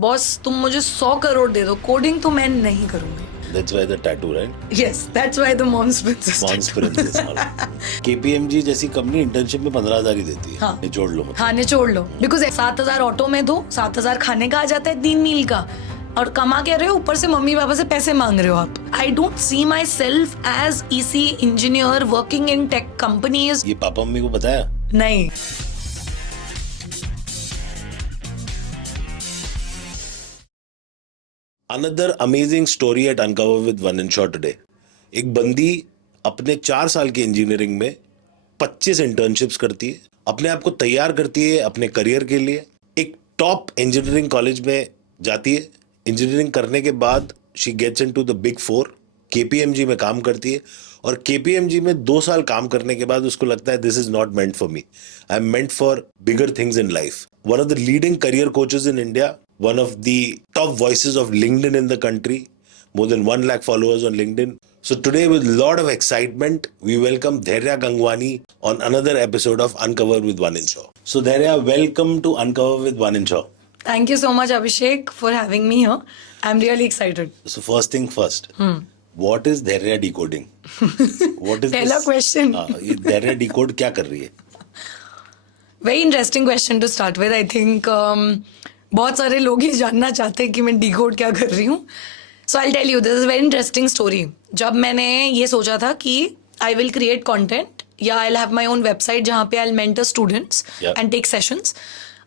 Boss तुम मुझे 100 करोड़ दे दो, कोडिंग तो मैं नहीं करूंगी. That's why the tattoo, right? Yes, that's why the Mom's Princess. Mom's Princess. KPMG जैसी कंपनी इंटर्नशिप में 15,000 ही देती है. हाँ. निचोड़ लो. हाँ निचोड़ लो. Because 7,000 ऑटो में दो, 7,000 खाने का आ जाता है 3 मील का, और कमा के रहे हो, ऊपर से मम्मी पापा से पैसे मांग रहे हो आप. I don't see myself as EC engineer working in tech companies. ये पापा मम्मी को बताया? नहीं. Another amazing story at Uncover with One Insure today. एक बंदी अपने 4 साल की इंजीनियरिंग में 25 इंटर्नशिप्स करती है, अपने आप को तैयार करती है अपने करियर के लिए. एक टॉप इंजीनियरिंग कॉलेज में जाती है. इंजीनियरिंग करने के बाद she gets into the big 4. KPMG में काम करती है, और KPMG में 2 साल काम करने के बाद उसको लगता है this is not meant for me, I am meant for bigger things in life. One of the leading career coaches in India, one of the top voices of LinkedIn in the country, more than 1 lakh followers on LinkedIn. So today, with a lot of excitement, we welcome Dhairya Gangwani on another episode of Uncover with One Insure. So Dhairya, welcome to Uncover with One Insure. Thank you so much, Abhishek, for having me here. I'm really excited. So first thing first, what is Dhairya decoding? What is पहला this? question. ये Dhairya decode क्या कर रही है? Very interesting question to start with. I think बहुत सारे लोग ये जानना चाहते हैं कि मैं डिकोड क्या कर रही हूँ. So I tell you, this is very interesting story. जब मैंने ये सोचा था कि आई विल क्रिएट कंटेंट, या I have my own website जहाँ पे I mentor students and take sessions,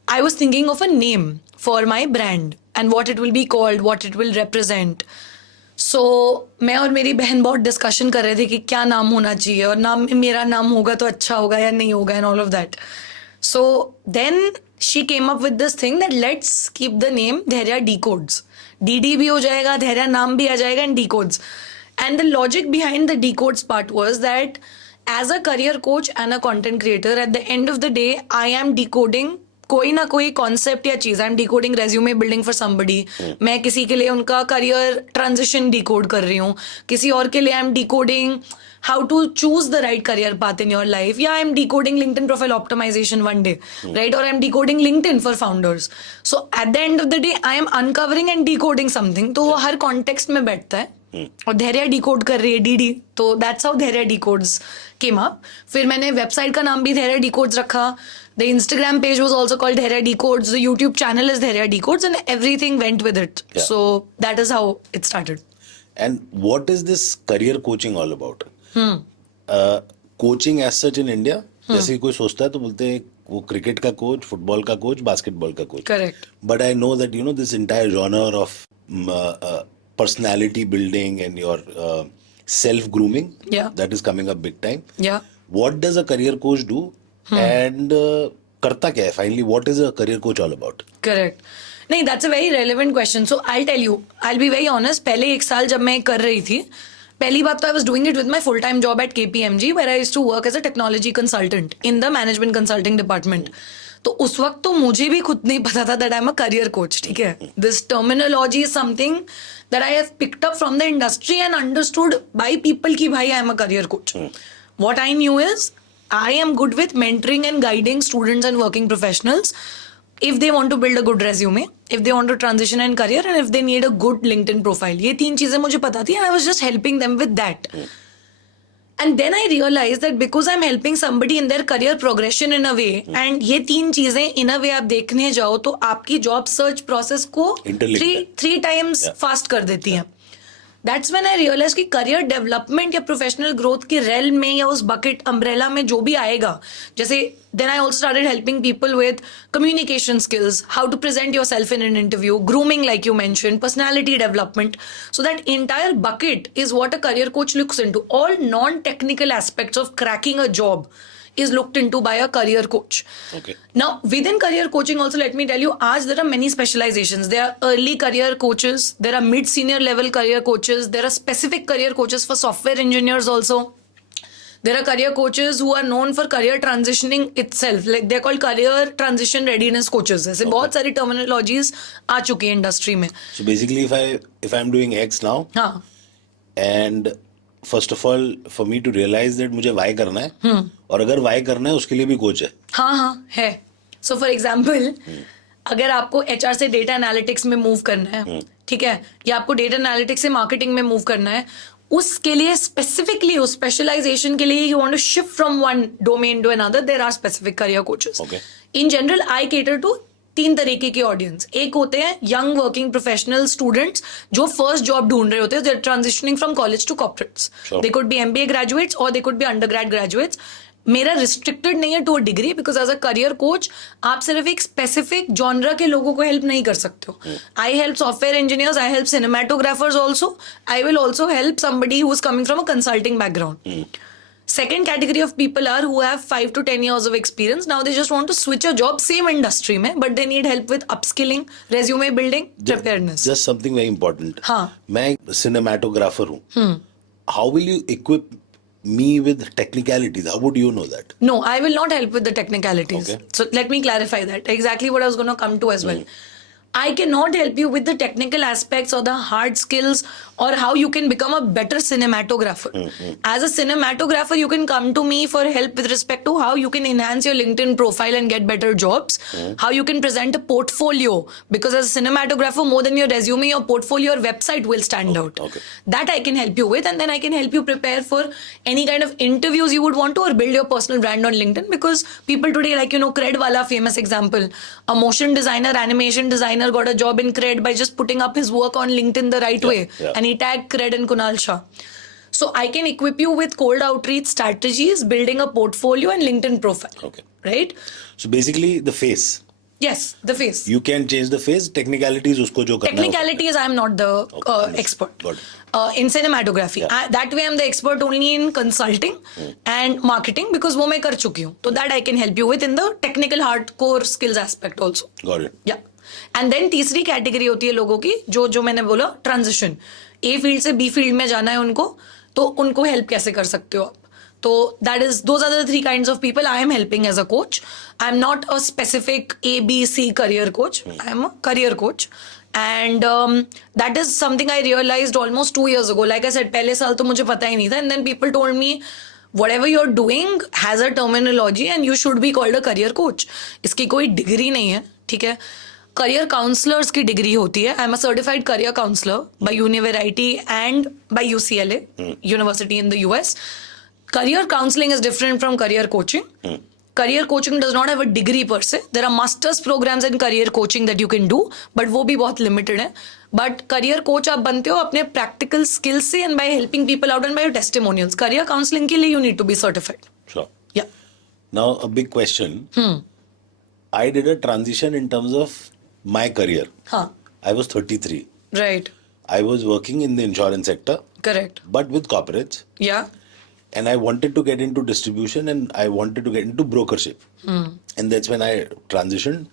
I was thinking of a name for my brand and what it will be called, what it will represent. So मैं और मेरी बहन बहुत discussion कर रहे थे कि क्या नाम होना चाहिए, और नाम मेरा नाम होगा तो अच्छा होगा या नहीं होगा, and all of that. So then she came up with this thing that let's keep the name Dhairya Decodes. DD भी हो जाएगा, Dhairya नाम भी आ जाएगा, and Decodes. And the logic behind the Decodes part was that as a career coach and a content creator, at the end of the day, I am decoding कोई ना कोई concept या चीज. I am decoding resume building for somebody. मैं किसी के लिए उनका करियर ट्रांजिशन डिकोड कर रही हूँ, किसी और के लिए I am decoding how to choose the right career path in your life. Yeah, I'm decoding LinkedIn profile optimization one day, right? Or I'm decoding LinkedIn for founders. So at the end of the day, I am uncovering and decoding something. तो वो हर context में बैठता है. और धैर्य decode कर रही है DD, तो that's how धैर्य डिकोड्स came up. फिर मैंने वेबसाइट का नाम भी धैर्य डिकोड्स रखा. The Instagram page was also called धैर्य डिकोड्स. The YouTube channel is धैर्य डिकोड्स, and everything went with it. Yeah. So that is how it started. And what is this career coaching all about? Coaching as such in India, जैसे कोई सोचता है तो बोलते हैं वो क्रिकेट का कोच, फुटबॉल का कोच, बास्केटबॉल का coach. Correct. But I know that you know this entire genre of personality building and your self grooming, that is coming up big time. What does a career coach do, and करता क्या है finally? What is a career coach all about? Correct. नहीं, that's a very relevant question. So I tell you, I be very honest. पहले 1 साल जब मैं कर रही थी, पहली बात तो I was doing it with my full time job at KPMG, where I used to work as a technology consultant in the management consulting department. तो उस वक्त तो मुझे भी खुद नहीं पता था that I am a career coach. ठीक है, this terminology is something that I have picked up from the industry and understood by people की भाई आई am a career coach. What I knew is I am good with mentoring and guiding students and working professionals if they want to build a good resume, if they want to transition in career, and if they need a good LinkedIn profile. ये 3 चीजें मुझे पता थी, and I was just helping them with that. And then I realized that because I'm helping somebody in their career progression in a way, and ये 3 चीजें in a way आप देखने जाओ तो आपकी job search process को 3 times fast कर देती हैं. That's when I realized कि career development या professional growth के realm में या उस bucket umbrella में जो भी आएगा, जैसे then I also started helping people with communication skills, how to present yourself in an interview, grooming like you mentioned, personality development. So that entire bucket is what a career coach looks into. All non-technical aspects of cracking a job is looked into by a career coach. Okay. Now, within career coaching also, let me tell you, आज there are many specializations. There are early career coaches, there are mid-senior level career coaches, there are specific career coaches for software engineers also. There are career coaches who are known for career transitioning itself. Like they're called career transition readiness coaches. ऐसे बहुत सारी terminologies आ चुकी है industry में. So basically if I'm doing X now, हाँ. and first of all for me to realise that मुझे Y करना है, और अगर वाई करना है उसके लिए भी कोच है. हाँ है. सो फॉर एग्जाम्पल अगर आपको एचआर से डेटा एनालिटिक्स में मूव करना है, ठीक है, या आपको डेटा एनालिटिक्स से मार्केटिंग में मूव करना है, उसके लिए स्पेसिफिकली उस स्पेशलाइजेशन के लिए you want to shift from one domain to another, there are specific career coaches. In general I cater to 3 तरीके के ऑडियंस. एक होते हैं यंग वर्किंग प्रोफेशनल स्टूडेंट्स जो फर्स्ट जॉब ढूंढ रहे होते हैं, they are transitioning from college to corporates. They could be MBA graduates और दे कुड बी अंडरग्रेड ग्रेजुएट्स. मेरा रिस्ट्रिक्टेड नहीं है to a degree, because as a career coach आप सिर्फ एक स्पेसिफिक जॉनरा के लोगों को हेल्प नहीं कर सकते हो. I help software engineers, I help cinematographers also, I will also help somebody who is coming from a consulting background. Second category of people are who have 5 to 10 years of experience. Now they just want to switch a job, same industry mein, but they need help with upskilling, resume building, preparedness. Just something very important. हाँ. मैं cinematographer हूँ. How will you equip me with technicalities? How would you know that? No, I will not help with the technicalities. Okay. So let me clarify that. Exactly what I was going to come to as well. I cannot help you with the technical aspects or the hard skills or how you can become a better cinematographer. As a cinematographer, you can come to me for help with respect to how you can enhance your LinkedIn profile and get better jobs, how you can present a portfolio, because as a cinematographer, more than your resume, your portfolio, your website will stand out. Okay. That I can help you with, and then I can help you prepare for any kind of interviews you would want to, or build your personal brand on LinkedIn, because people today, like, you know, Credwala, famous example, a motion designer, animation designer, got a job in Cred by just putting up his work on LinkedIn the right way. And he tagged Cred and Kunal Shah. So I can equip you with cold outreach strategies, building a portfolio and LinkedIn profile. Okay. Right? So basically the face. Yes, the face. You can change the face. Technicalities उसको जो करना है. Technicalities, I am not the expert. Got it. In cinematography. That way, I'm the expert only in consulting and marketing, because वो मैं कर चुकी हूँ. So that I can help you with in the technical hardcore skills aspect also. Got it. Yeah. And then तीसरी category होती है लोगों की जो मैंने बोला ट्रांजिशन, ए फील्ड से बी फील्ड में जाना है उनको, तो उनको हेल्प कैसे कर सकते हो आप. तो those are the 3 kinds of people I am helping as a coach. I am not a specific A, B, C career coach. I am a career coach. And that is something I realized almost 2 years ago. Like I said, पहले साल तो मुझे पता ही नहीं था. And then people told me, whatever you're doing has a terminology and you should be called a career coach. इसकी कोई degree नहीं है, ठीक है. करियर काउंसलर्स की डिग्री होती है. I am a certified career counsellor by university and by UCLA university in the US. Career counseling is different from career coaching. Career coaching does not have a degree per se. There are master's programs in career coaching that you can do, but वो भी बहुत limited है. But career coach आप बनते हो अपने practical skills से and by helping people out and by your testimonials. Career counseling के लिए you need to be certified. Sure. Yeah. Now a big question. I did a transition in terms of my career. हाँ. I was 33. Right. I was working in the insurance sector, Correct. but with corporates. Yeah. And I wanted to get into distribution and I wanted to get into brokership. And that's when I transitioned.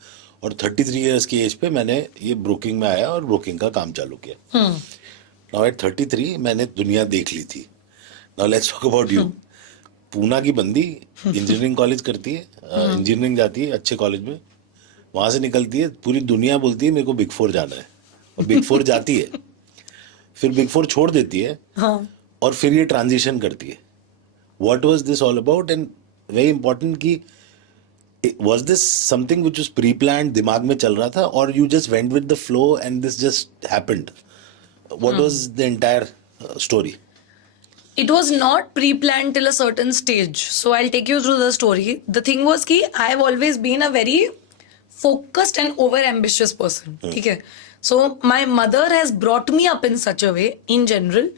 और 33 years की as पे मैंने ये broking में आया और broking का काम चालू किया. Now at 33 मैंने दुनिया देख ली थी. Now let's talk about you. Poona की बंदी इंजीनियरिंग कॉलेज करती है, इंजीनियरिंग जाती है अच्छे कॉलेज में, वहां से निकलती है, पूरी दुनिया बोलती है मेरे को बिग 4 जाना है, और बिग 4 जाती है, फिर बिग 4 छोड़ देती है, और फिर ये ट्रांजिशन करती है. What was this all about? And very important कि was this something which was pre-planned, दिमाग में चल रहा था, or you just went with the flow and this just happened? What was the entire story? It was not pre-planned till a certain stage. So I'll take you through the story. The thing was कि I've always been a very focused and over-ambitious person. ठीक है? So my mother has brought me up in such a way, in general,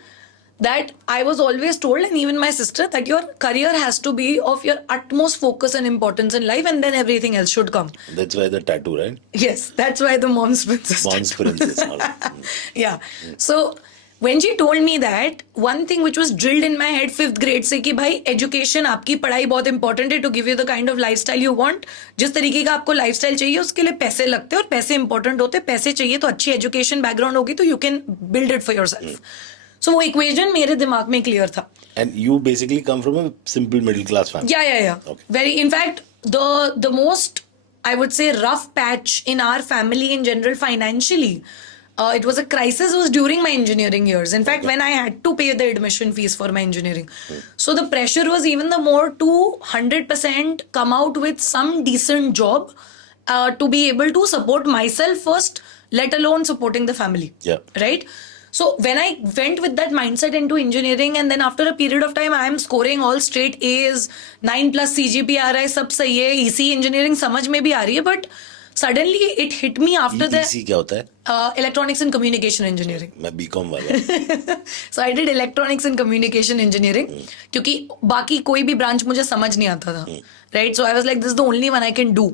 that I was always told, and even my sister, that your career has to be of your utmost focus and importance in life, and then everything else should come. That's why the tattoo, right? Yes, that's why the mom's princess. Mom's tattoo. princess. all right. Yeah. So when she told me that, one thing which was drilled in my head 5th grade से कि भाई education, आपकी पढ़ाई बहुत important है to give you the kind of lifestyle you want. जिस तरीके का आपको lifestyle चाहिए उसके लिए पैसे लगते हैं, और पैसे important होते हैं. पैसे चाहिए तो अच्छी education background होगी तो you can build it for yourself. So वो equation मेरे दिमाग में clear था. And you basically come from a simple middle class family. Yeah. Okay. Very. In fact, the most, I would say, rough patch in our family in general financially, it was a crisis, was during my engineering years. In fact, when I had to pay the admission fees for my engineering. So the pressure was even the more to 100% come out with some decent job to be able to support myself first, let alone supporting the family. Yeah. Right? So when I went with that mindset into engineering, and then after a period of time I am scoring all straight A's, 9+ CGP आ रहा है, सब सही है, EC engineering समझ में भी आ रही है, but suddenly it hit me after that. EC क्या होता है? Electronics and Communication Engineering. मैं BCom वाला. So I did Electronics and Communication Engineering क्योंकि बाकी कोई भी ब्रांच मुझे समझ नहीं आता था. Right? So I was like, this is the only one I can do.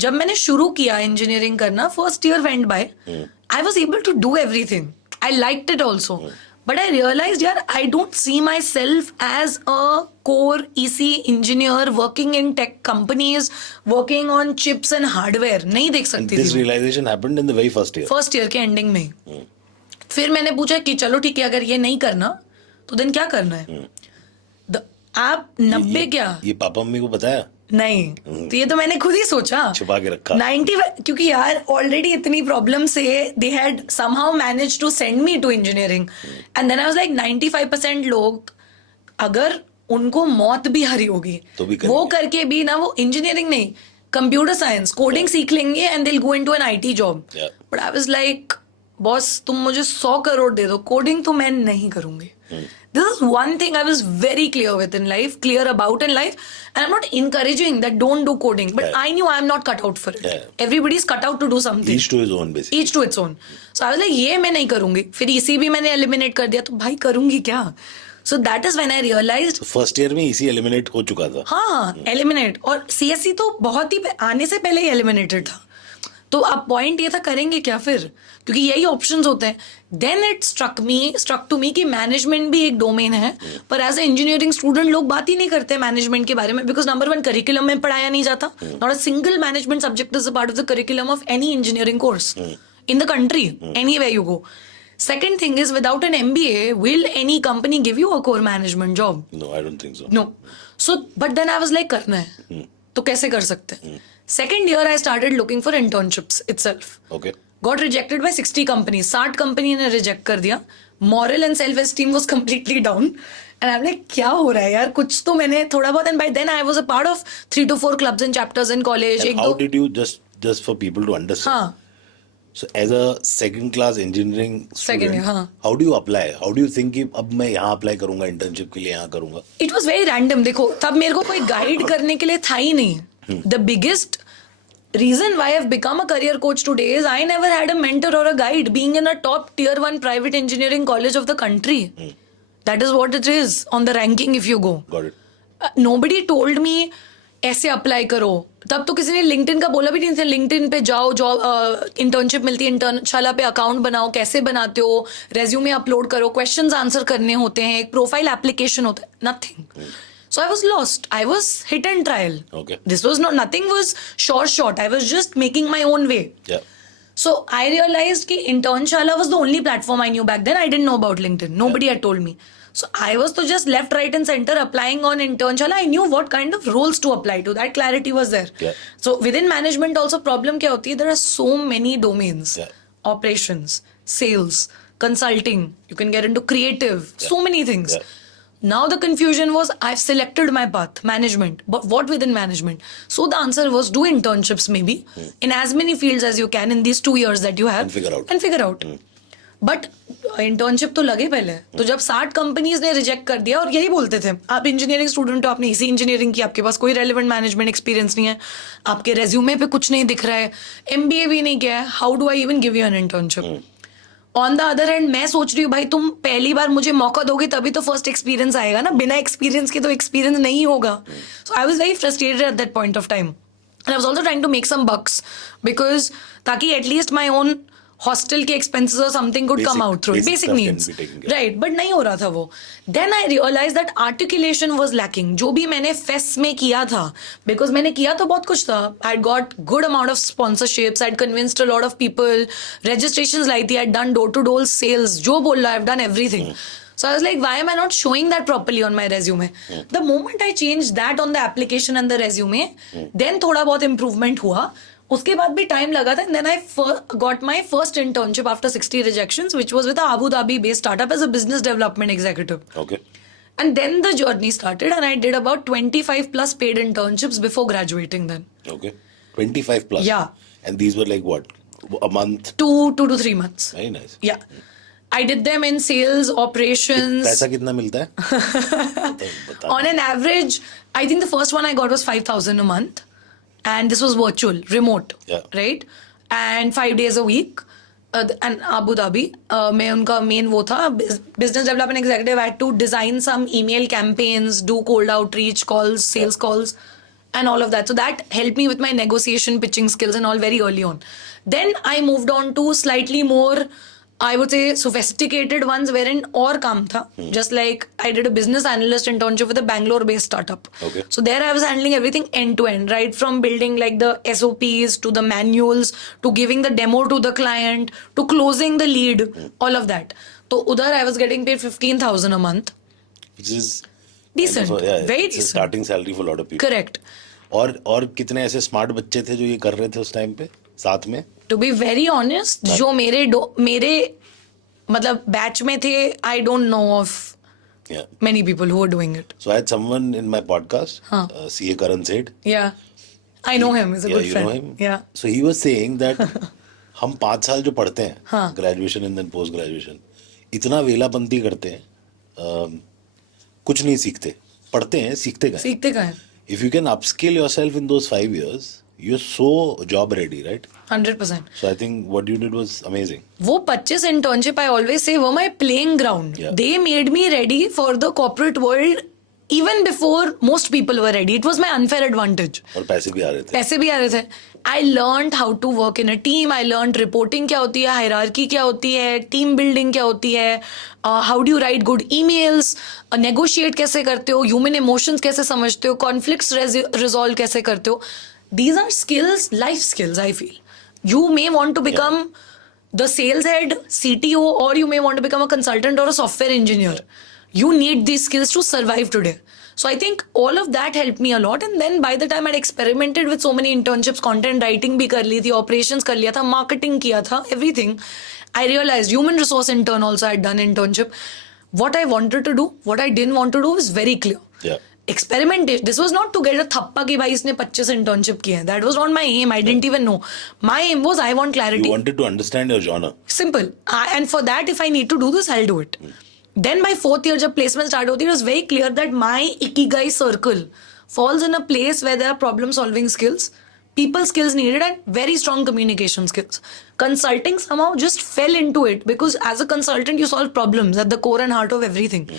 जब मैंने शुरू किया इंजीनियरिंग करना, first year went by, I was able to do everything. I liked it also. But I realized, yaar, I don't see myself as a core EC engineer working in tech companies, working on chips and hardware. नहीं देख And सकती this थी. realization happened in the very first year. First year के ending में ही. फिर मैंने पूछा कि चलो ठीक है, अगर ये नहीं करना तो दिन क्या करना है. आप 90 क्या ये पापा मम्मी को बताया? नहीं, तो ये तो मैंने खुद ही सोचा, छुपा के रखा. 90, क्योंकि यार ऑलरेडी इतनी प्रॉब्लम से they had somehow managed to send me to engineering, and then I was like 95% लोग अगर उनको मौत भी हरी होगी तो भी वो करके भी ना, वो इंजीनियरिंग नहीं, कंप्यूटर साइंस कोडिंग सीख लेंगे and they will go into an IT job. But I was like, boss तुम मुझे 100 करोड़ दे दो, कोडिंग तो मैं नहीं करूंगी. This is one thing I was very clear with in life, clear about in life, and I'm not encouraging that don't do coding, but I knew I'm not cut out for it. Everybody's cut out to do something. Each to his own, basically. Each to its own. So I was like, ये मैं नहीं करूंगी. फिर EC भी मैंने eliminate कर दिया, तो भाई करूंगी क्या? So that is when I realized. First year में EC eliminate हो चुका था. हाँ, eliminate. और CSE तो बहुत ही आने से पहले ही eliminated था. तो अब पॉइंट ये था, करेंगे क्या फिर, क्योंकि यही ऑप्शंस होते हैं. Then it struck to me कि मैनेजमेंट भी एक डोमेन है, पर एज ए इंजीनियरिंग स्टूडेंट लोग बात ही नहीं करते मैनेजमेंट के बारे में, बिकॉज नंबर 1 करिकुलम में पढ़ाया नहीं जाता. Not a single management subject is a part of the curriculum of any engineering course in the country, anywhere you go. Second thing is, without an MBA, will any company give you a core management job? No, I don't think so. No. So, but then I was like, करना है, तो कैसे कर सकते हैं? Second year, I started looking for internships itself. Okay. Got rejected by 60 companies. 60 company ने reject कर दिया. Moral and self esteem was completely down. And I'm like, क्या हो रहा है यार, कुछ तो मैंने थोड़ा बहुत. And by then I was a part of 3 to 4 clubs and chapters in college. And how did you, just for people to understand? हाँ. So as a second class engineering student, year, हाँ. how do you apply? How do you think कि अब मैं यहाँ apply करूँगा internship के लिए, यहाँ करूँगा? It was very random. देखो, तब मेरे को कोई गाइड करने के लिए था ही नहीं. The biggest reason why I've become a career coach today is I never had a mentor or a guide, being in a top tier 1 private engineering college of the country. That is what it is on the ranking if you go. Got it. Nobody told me ऐसे apply करो. तब तो किसी ने LinkedIn का बोला भी नहीं था, लिंक्डइन पे जाओ, जॉब इंटर्नशिप मिलती है, इंटर्नशाला पे अकाउंट बनाओ, कैसे बनाते हो, रेज्यूमे अपलोड करो, क्वेश्चंस आंसर करने होते हैं, एक प्रोफाइल एप्लीकेशन होता है, nothing. So I was lost. I was hit and trial. Okay. This was nothing was sure shot. I was just making my own way. Yeah. So I realized कि Internshala was the only platform I knew back then. I didn't know about LinkedIn. Nobody had told me. So I was to just left, right and center applying on Internshala. I knew what kind of roles to apply to. That clarity was there. Yeah. So within management also problem क्या होती है? There are so many domains. Yeah. Operations, sales, consulting. You can get into creative. So many things. Yeah. Now the confusion was, I've selected my path, management, but what within management? So the answer was, do internships maybe in as many fields as you can in these 2 years that you have. And figure out. But internship तो लगे पहले. तो जब 60 companies ने reject कर दिया और यही बोलते थे, आप इंजीनियरिंग स्टूडेंट हो, आपने इसी इंजीनियरिंग की, आपके पास कोई रेलेवेंट मैनेजमेंट एक्सपीरियंस नहीं है, आपके रेज्यूमे पे कुछ नहीं दिख रहा है, MBA भी नहीं किया है, how do I even give you an internship? On the other hand मैं सोच रही हूँ, भाई तुम पहली बार मुझे मौका दोगे तभी तो फर्स्ट एक्सपीरियंस आएगा ना, बिना एक्सपीरियंस के तो एक्सपीरियंस नहीं होगा. So I was very frustrated at that point of time, and I was also trying to make some bucks, because ताकि एटलीस्ट माई ओन हॉस्टल के एक्सपेंसेस और something could come out through basic needs, right. But नहीं हो रहा था वो. Then I realize that articulation was lacking. जो भी मैंने फेस में किया था, बिकॉज मैंने किया तो बहुत कुछ था, I got good amount of sponsorships, I convinced a lot of people, registrations लाई थी, I done door to door sales, जो बोल रहा, I have done everything. So I was like, why am I not showing that properly on my resume? The moment I changed that on the application and the resume, then थोड़ा बहुत improvement हुआ. उसके बाद भी time लगा था. Then I got my first internship after 60 rejections, which was with a Abu Dhabi based startup as a business development executive. Okay. And then the journey started, and I did about 25 plus paid internships before graduating then. Okay. 25 plus. Yeah. And these were like what? A month? 2 to 3 months. Very nice. Yeah. I did them in sales, operations. पैसा कितना मिलता है? बता On an average, I think the first one I got was 5,000 a month. And this was virtual, remote. Yeah. Right? And 5 days a week. And Abu Dhabi. मैं उनका main वो था, business development executive. I had to design some email campaigns, do cold outreach calls, sales calls, and all of that. So that helped me with my negotiation, pitching skills and all very early on. Then I moved on to slightly more, I would say, sophisticated ones wherein और काम था. Just like I did a business analyst internship with a Bangalore-based startup. Okay. So there I was handling everything end to end, right from building like the SOPs to the manuals to giving the demo to the client to closing the lead, all of that. So udhar I was getting paid 15,000 a month. Which is Decent, kind of a- very it's a decent. starting salary for a lot of people. Correct. और कितने ऐसे smart बच्चे थे जो ये कर रहे थे उस टाइम पे साथ में? To be very honest, जो मेरे मतलब बैच में थे, I don't know of Yeah. many people who were doing it. So I had someone in my podcast, हाँ. CA Karan Seth. Yeah, I know him. He's a Yeah, good you friend. know him? Yeah. So he was saying that हम 5 साल जो पढ़ते हैं, हाँ. Graduation and then post graduation, इतना वेलापंती करते हैं, कुछ नहीं सीखते, पढ़ते हैं, सीखते कहाँ हैं? सीखते कहाँ हैं? If you can upskill yourself in those 5 years, you're so job ready, right? 100%. So I think what you did was amazing. वो 25 internship I always say were my playing ground. Yeah. They made me ready for the corporate world even before most people were ready. It was my unfair advantage. और पैसे भी आ रहे थे. पैसे भी आ रहे थे. I learned how to work in a team. I learned reporting क्या होती है, hierarchy क्या होती है, team building क्या होती है, how do you write good emails, negotiate कैसे करते हो, human emotions कैसे समझते हो, conflicts resolve कैसे करते हो. These are skills, life skills, I feel. You may want to become the sales head, CTO, or you may want to become a consultant or a software engineer. You need these skills to survive today. So I think all of that helped me a lot. And then by the time I'd experimented with so many internships, content writing भी कर ली थी, operations कर लिया था, marketing किया था, everything, I realized human resource intern also I had done internship. What I wanted to do, what I didn't want to do was very clear. Yeah. Experimentation. This was not to get a thappa कि भाई इसने 25 internship किए हैं. That was not my aim. I didn't even know. My aim was I want clarity. You wanted to understand your genre. Simple. And for that, if I need to do this, I'll do it. Then by 4th year, जब placement start होती है, it was very clear that my ikigai circle falls in a place where there are problem solving skills, people skills needed, and very strong communication skills. Consulting somehow just fell into it because as a consultant, you solve problems at the core and heart of everything.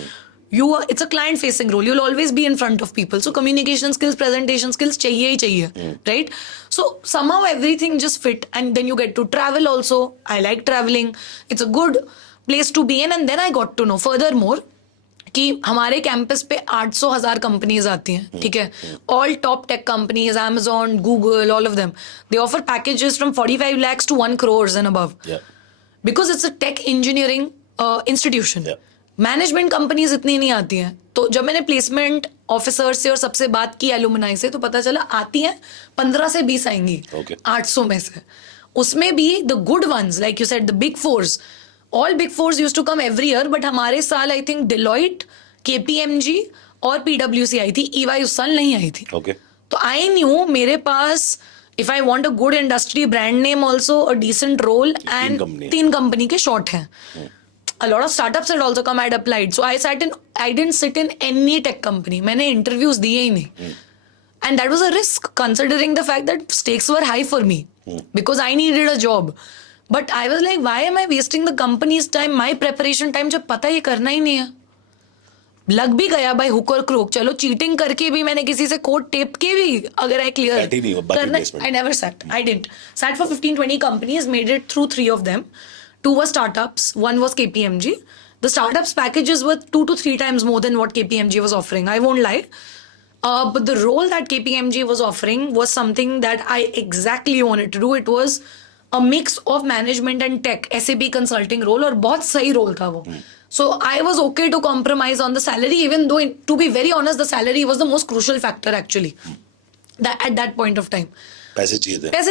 It's a client facing role. You'll always be in front of people. So communication skills, presentation skills चाहिए ही चाहिए, right? So somehow everything just fit, and then you get to travel also. I like traveling. It's a good place to be in. And then I got to know furthermore कि हमारे campus पे 800,000 companies आती हैं, ठीक है, all top tech companies, Amazon, Google, all of them. They offer packages from 45 lakhs to 1 crores and above. Yeah. Because it's a tech engineering institution. Yeah. Management companies इतनी नहीं आती हैं. तो जब मैंने प्लेसमेंट ऑफिसर से और सबसे बात की एलुमनाई से, तो पता चला आती हैं 15 से 20 आएंगी. Okay. 800 में से. उसमें भी the good ones, like you said, the big fours, all big fours used to come every year, but हमारे साल आई थिंक डिलॉइट, KPMG और PwC आई थी. EY उस साल नहीं आई थी. Okay. तो आई न्यू मेरे पास, if I want a good industry brand name, also a decent role, and company. 3 company के शॉर्ट हैं. A lot of startups had also come, I had applied. So I didn't sit in any tech company. मैंने interviews दिए ही नहीं. And that was a risk, considering the fact that stakes were high for me. Because I needed a job. But I was like, why am I wasting the company's time, my preparation time, जब पता ये करना ही नहीं है. लग भी गया by hook or crook. चलो चीटिंग करके भी मैंने किसी से कोड टेप के भी अगर I clear Sat ही नहीं हो, बाकी placement. I never sat. I didn't. Sat for 15-20 companies, made it through 3 of them. 2 were startups, 1 was KPMG. The startups packages were 2 to 3 times more than what KPMG was offering. I won't lie. But the role that KPMG was offering was something that I exactly wanted to do. It was a mix of management and tech, SAP consulting role, और बहुत सही role था वो. So I was okay to compromise on the salary, even though, to be very honest, the salary was the most crucial factor actually. At that point of time. पैसे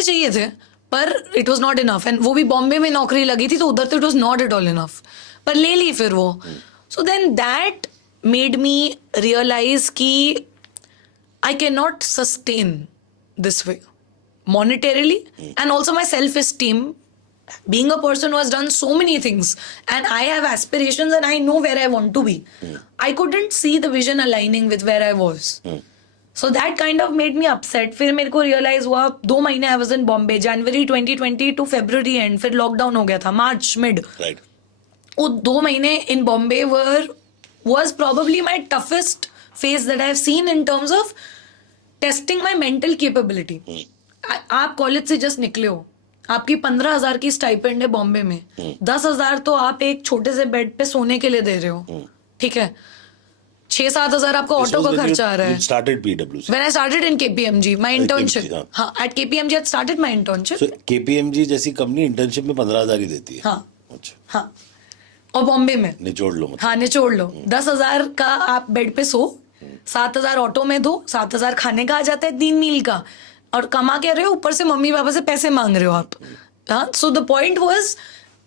चाहिए थे. पर it was not enough. And वो भी बॉम्बे में नौकरी लगी थी, तो उधर तो it was not at all enough. पर ले ली फिर वो. So then that made me realize कि I can not sustain this way. monetarily and also my self-esteem. Being a person who has done so many things and I have aspirations and I know where I want to be. I couldn't see the vision aligning with where I was. So that kind of made me upset. फिर मेरे को realize हुआ 2 महीने I was in Bombay, January 2020 to February end, फिर lockdown हो गया था, March mid. Right. वो 2 महीने in Bombay was probably my toughest phase that I have seen in terms of testing my mental capability. आप college से just निकले हो, आपकी 15,000 की स्टाइपेंड है बॉम्बे में, 10,000 तो आप एक छोटे से बेड पे सोने के लिए दे रहे हो, ठीक है, 6-7 हजार आपका ऑटो का खर्चा आ रहा है. Started PwC. When I started in KPMG, my internship. KPMG, हाँ, at KPMG I started my internship. So KPMG जैसी कंपनी इंटर्नशिप में 15,000 ही देती है. हाँ. अच्छा. हाँ. और बॉम्बे में निचोड़ लो मतलब. हाँ, निचोड़ लो. 10,000 का आप बेड पे सो, 7,000 ऑटो में दो, 7,000 खाने का आ जाता है 3 मील का, और कमा के रहे हो, ऊपर से मम्मी पापा से पैसे मांग रहे हो आप. हाँ. So the point was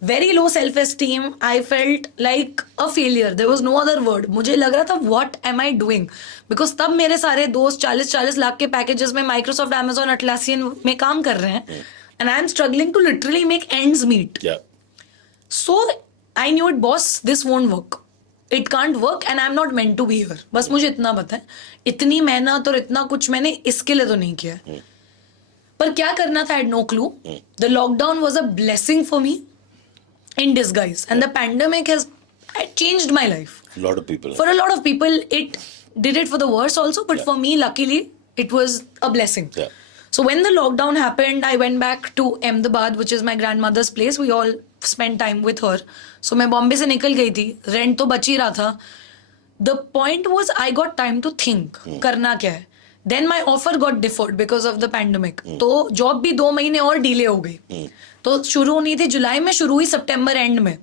very low self-esteem. I felt like a failure. There was no other word. मुझे लग रहा था what am I doing? Because तब मेरे सारे दोस्त 40-40 लाख के पैकेजेस में Microsoft, Amazon, Atlassian में काम कर रहे हैं, and I am struggling to literally make ends meet. Yeah. So I knew it, boss, this won't work. It can't work and I'm not meant to be here. बस मुझे इतना पता है. इतनी मेहनत और इतना कुछ मैंने इसके लिए तो नहीं किया. पर क्या करना था, I had no clue. The lockdown was a blessing for me in disguise, and the pandemic has changed my life. A lot of people. For a lot of people, it did it for the worse also, but for me, luckily, it was a blessing. Yeah. So when the lockdown happened, I went back to Ahmedabad, which is my grandmother's place. We all spent time with her. So मैं बॉम्बे से निकल गई थी, rent तो बच ही रहा था. The point was I got time to think, करना क्या है. Then my offer got deferred because of the pandemic. तो जॉब भी 2 महीने और डिले हो गई. तो शुरू होनी थी जुलाई में, शुरू हुई सितंबर एंड में.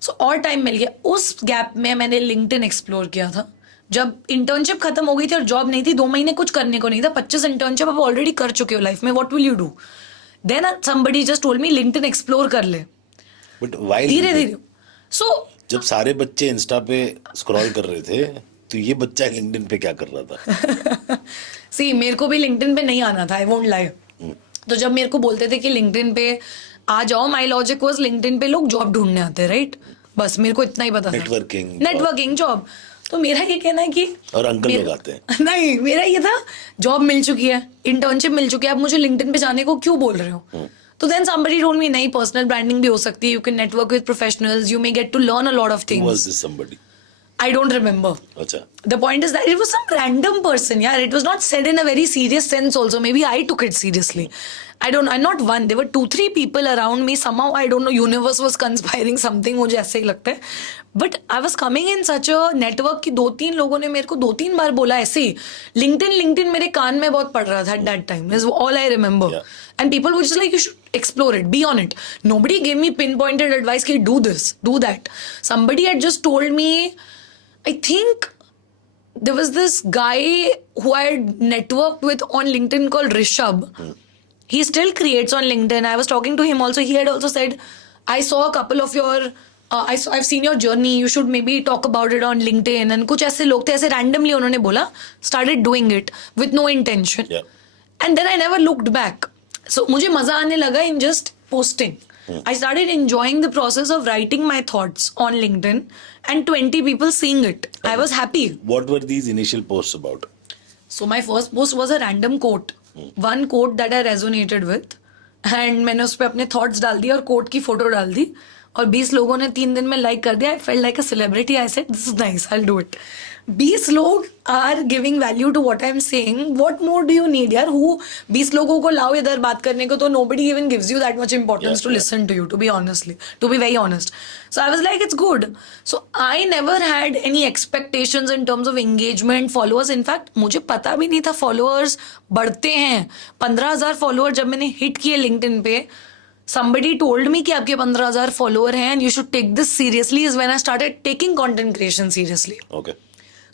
सो और टाइम मिल गया. उस गैप में मैंने लिंक्डइन एक्सप्लोर किया था. जब इंटर्नशिप खत्म हो गई थी और जॉब नहीं थी, 2 महीने कुछ करने को नहीं था, 25 इंटर्नशिप आप ऑलरेडी कर चुके हो लाइफ में, what will you do? Then somebody just told me LinkedIn explore कर ले. But why? धीरे धीरे. सो जब सारे बच्चे इंस्टा पे स्क्रॉल कर रहे थे, तो ये बच्चा लिंक्डइन पे क्या कर रहा था? सी मेरे को भी लिंक्डइन पे नहीं आना था, आई वोंट लाई. तो जब मेरे को बोलते थे कि लिंक्डइन पे आ जाओ, माई लॉजिक वाज लिंक्डइन पे लोग जॉब ढूंढने आते हैं, राइट? बस मेरे को इतना ही पता था. Networking job. तो मेरा ये कहना है कि और अंकल लोग आते हैं. नहीं, मेरा ये था जॉब मिल चुकी है, इंटर्नशिप मिल चुकी है, आप मुझे लिंक्डइन पे जाने को क्यों बोल रहे हो? तो देन somebody told me नहीं, पर्सनल ब्रांडिंग भी हो सकती है, you can network with professionals, you may get to learn a lot of Who things. was this somebody? I don't remember. अच्छा. The point is that it was some random person. Yeah, it was not said in a very serious sense also. Maybe I took it seriously. I don't know. I'm not one. There were 2-3 people around me. Somehow, I don't know, universe was conspiring something. मुझे ऐसे ही लगता है. But I was coming in such a network कि 2-3 लोगों ने मेरे को 2-3 बार बोला ऐसे ही. LinkedIn मेरे कान में बहुत पड़ रहा था at that time. That's all I remember. Yeah. And people were just like, you should explore it, be on it. Nobody gave me pinpointed advice कि do this, do that. Somebody had just told me, I think there was this guy who I had networked with on LinkedIn called Rishabh. He still creates on LinkedIn. I was talking to him also. He had also said, I saw a couple of your, I've seen your journey. You should maybe talk about it on LinkedIn. And कुछ ऐसे लोग थे, ऐसे randomly उन्होंने बोला, started doing it with no intention. Yeah. And then I never looked back. So मुझे मजा आने लगा in just posting. I started enjoying the process of writing my thoughts on LinkedIn and 20 people seeing it. I was happy. What were these initial posts about? So my first post was a random quote. One quote that I resonated with. And मैंने उस पे अपने thoughts डाल दिए और quote की photo डाल दी. और 20 लोगों ने 3 दिन में like कर दिया. I felt like a celebrity. I said, this is nice. I'll do it. 20 लोग are giving value to what I'm saying. What more do you need, यार? 20 लोगों को लाओ इधर बात करने को, तो nobody even gives you that much importance to listen to you, to be very honest. So I was like, it's good. So I never had any expectations in terms of engagement, followers. In fact, मुझे पता भी नहीं था followers बढ़ते हैं. 15,000 followers जब मैंने hit किए LinkedIn पे, somebody told me कि आपके 15,000 follower हैं and you should take this seriously, is when I started taking content creation seriously. Okay.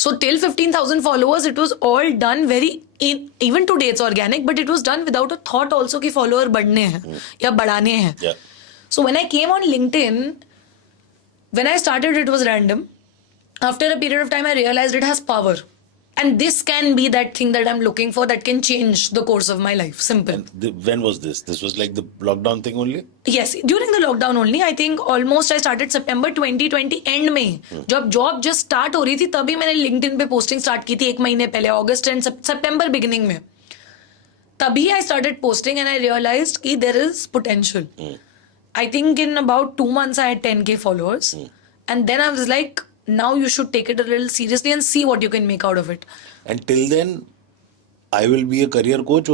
So till 15,000 followers, it was all done even today it's organic, but it was done without a thought also कि follower बढ़ने हैं या बढ़ाने हैं. Yeah. So when I came on LinkedIn, when I started, it was random. After a period of time, I realized it has power. And this can be that thing that I'm looking for that can change the course of my life. Simple. When was this? This was like the lockdown thing only? Yes, during the lockdown only. I think almost I started September 2020 end में. जब job just start हो रही थी तभी मैंने LinkedIn पे posting start की थी 1 महीने पहले, अगस्त एंड सितंबर बिगिनिंग में. तभी I started posting and I realized कि there is potential. I think in about 2 months I had 10K followers. And then I was like, now you should take it a little seriously and see what you can make out of it. And till then, I will be a career coach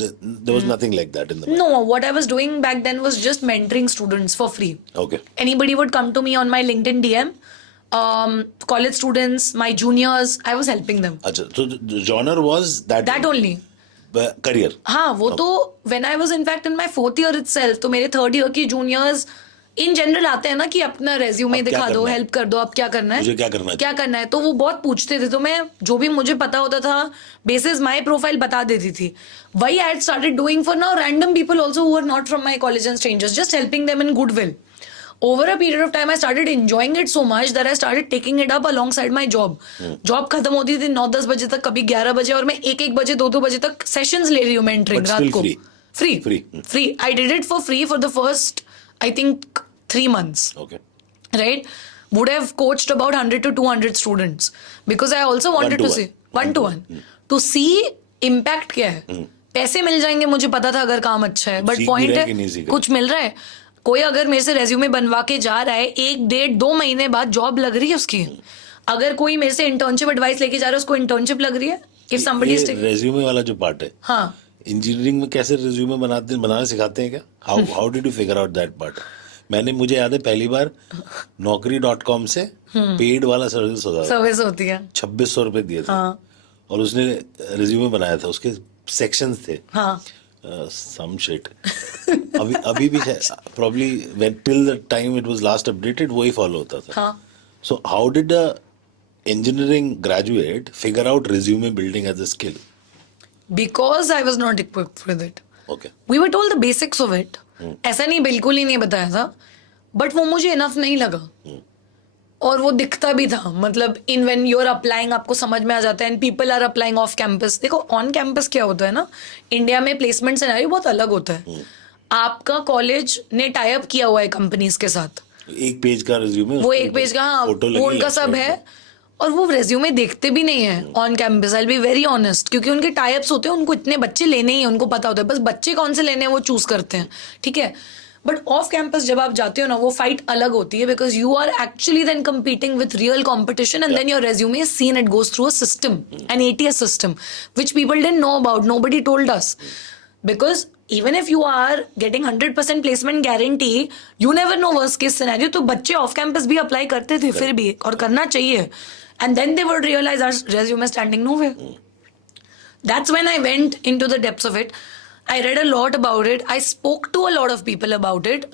there was nothing like that in the mind. No, what I was doing back then was just mentoring students for free. Okay. Anybody would come to me on my LinkedIn DM. College students, my juniors, I was helping them. Achha, so the genre was that only. Career. हाँ, वो तो when I was in fact in my 4th year itself, तो मेरे 3rd year की juniors in general आते हैं ना कि अपना रेज्यूमे दिखा दो, हेल्प कर दो, अब क्या करना है, मुझे क्या करना है, तो वो बहुत पूछते थे. तो मैं जो भी मुझे पता होता था बेसिस माय प्रोफाइल बता देती थी. वही I had started doing for now random people also who are not from my college and strangers, just helping them in goodwill. Over a period of time, I started enjoying it so much that I started taking it up alongside my job. Job खत्म होती थी 9-10 बजे तक, कभी 11 बजे, और मैं 1-1 बजे 2-2 बजे तक सेशंस ले रही हूँ मेंटरिंग रात को. Free. I did it for free for the first, I think, 3 months. Okay. Right? Would have coached about 100 to 200 students because I also wanted to see one-to-one to see impact क्या है. पैसे मिल जाएंगे मुझे पता था अगर काम अच्छा है, बट पॉइंट है कुछ मिल रहा है. कोई अगर मेरे से रेज्यूमे बनवा के जा रहा है, 1-1.5-2 महीने बाद जॉब लग रही है उसकी. अगर कोई मेरे से इंटर्नशिप एडवाइस लेके जा रहा है, उसको इंटर्नशिप लग रही है. इफ समबडी इज रेज्यूमे वाला जो पार्ट है, हाँ, इंजीनियरिंग में कैसे रेज्यूमे बनाना सिखाते हैं क्या? How did you figure out that part? मुझे याद है पहली बार naukri.com से पेड वाला सर्विस होती है, 2600 रुपए दिए थे. और उसने रेज्यूमे बनाया था, उसके सेक्शंस थे. Some shit. अभी भी probably when till the time it was last updated वही follow होता था. So how did a engineering graduate figure out resume building as a skill? Because I was not equipped with it. Okay. We were told the basics of it. ऐसा नहीं, बिल्कुल ही नहीं बताया था, but वो मुझे इनफ नहीं लगा. और वो दिखता भी था, मतलब in when you are applying आपको समझ में आ जाता है. And people are applying off campus. देखो ऑन कैंपस क्या होता है ना, इंडिया में प्लेसमेंट सिनेरियो बहुत अलग होता है. आपका कॉलेज ने टाई अप किया हुआ है कंपनीज के साथ, एक पेज का रिज्यूमे, वो एक पेज का, हाँ, वो उनका सब है. और वो रेज्यूमे देखते भी नहीं है on campus. I will B very honest, क्योंकि उनके टाई अप्स होते हैं, उनको इतने बच्चे लेने ही है, उनको पता होता है बस बच्चे कौन से लेने हैं वो चूज करते हैं. ठीक है, बट ऑफ कैंपस जब आप जाते हो ना, वो फाइट अलग होती है, because you are actually then competing with real competition. And then your resume is seen, it goes through a system, an ATS system, which people didn't know about. Nobody told us. Because even if you are getting 100% placement guarantee, you never know worst case scenario. तो बच्चे off campus भी apply करते थे फिर भी, और करना चाहिए. And then they would realize our resume standing nowhere. That's when I went into the depths of it. I read a lot about it. I spoke to a lot of people about it.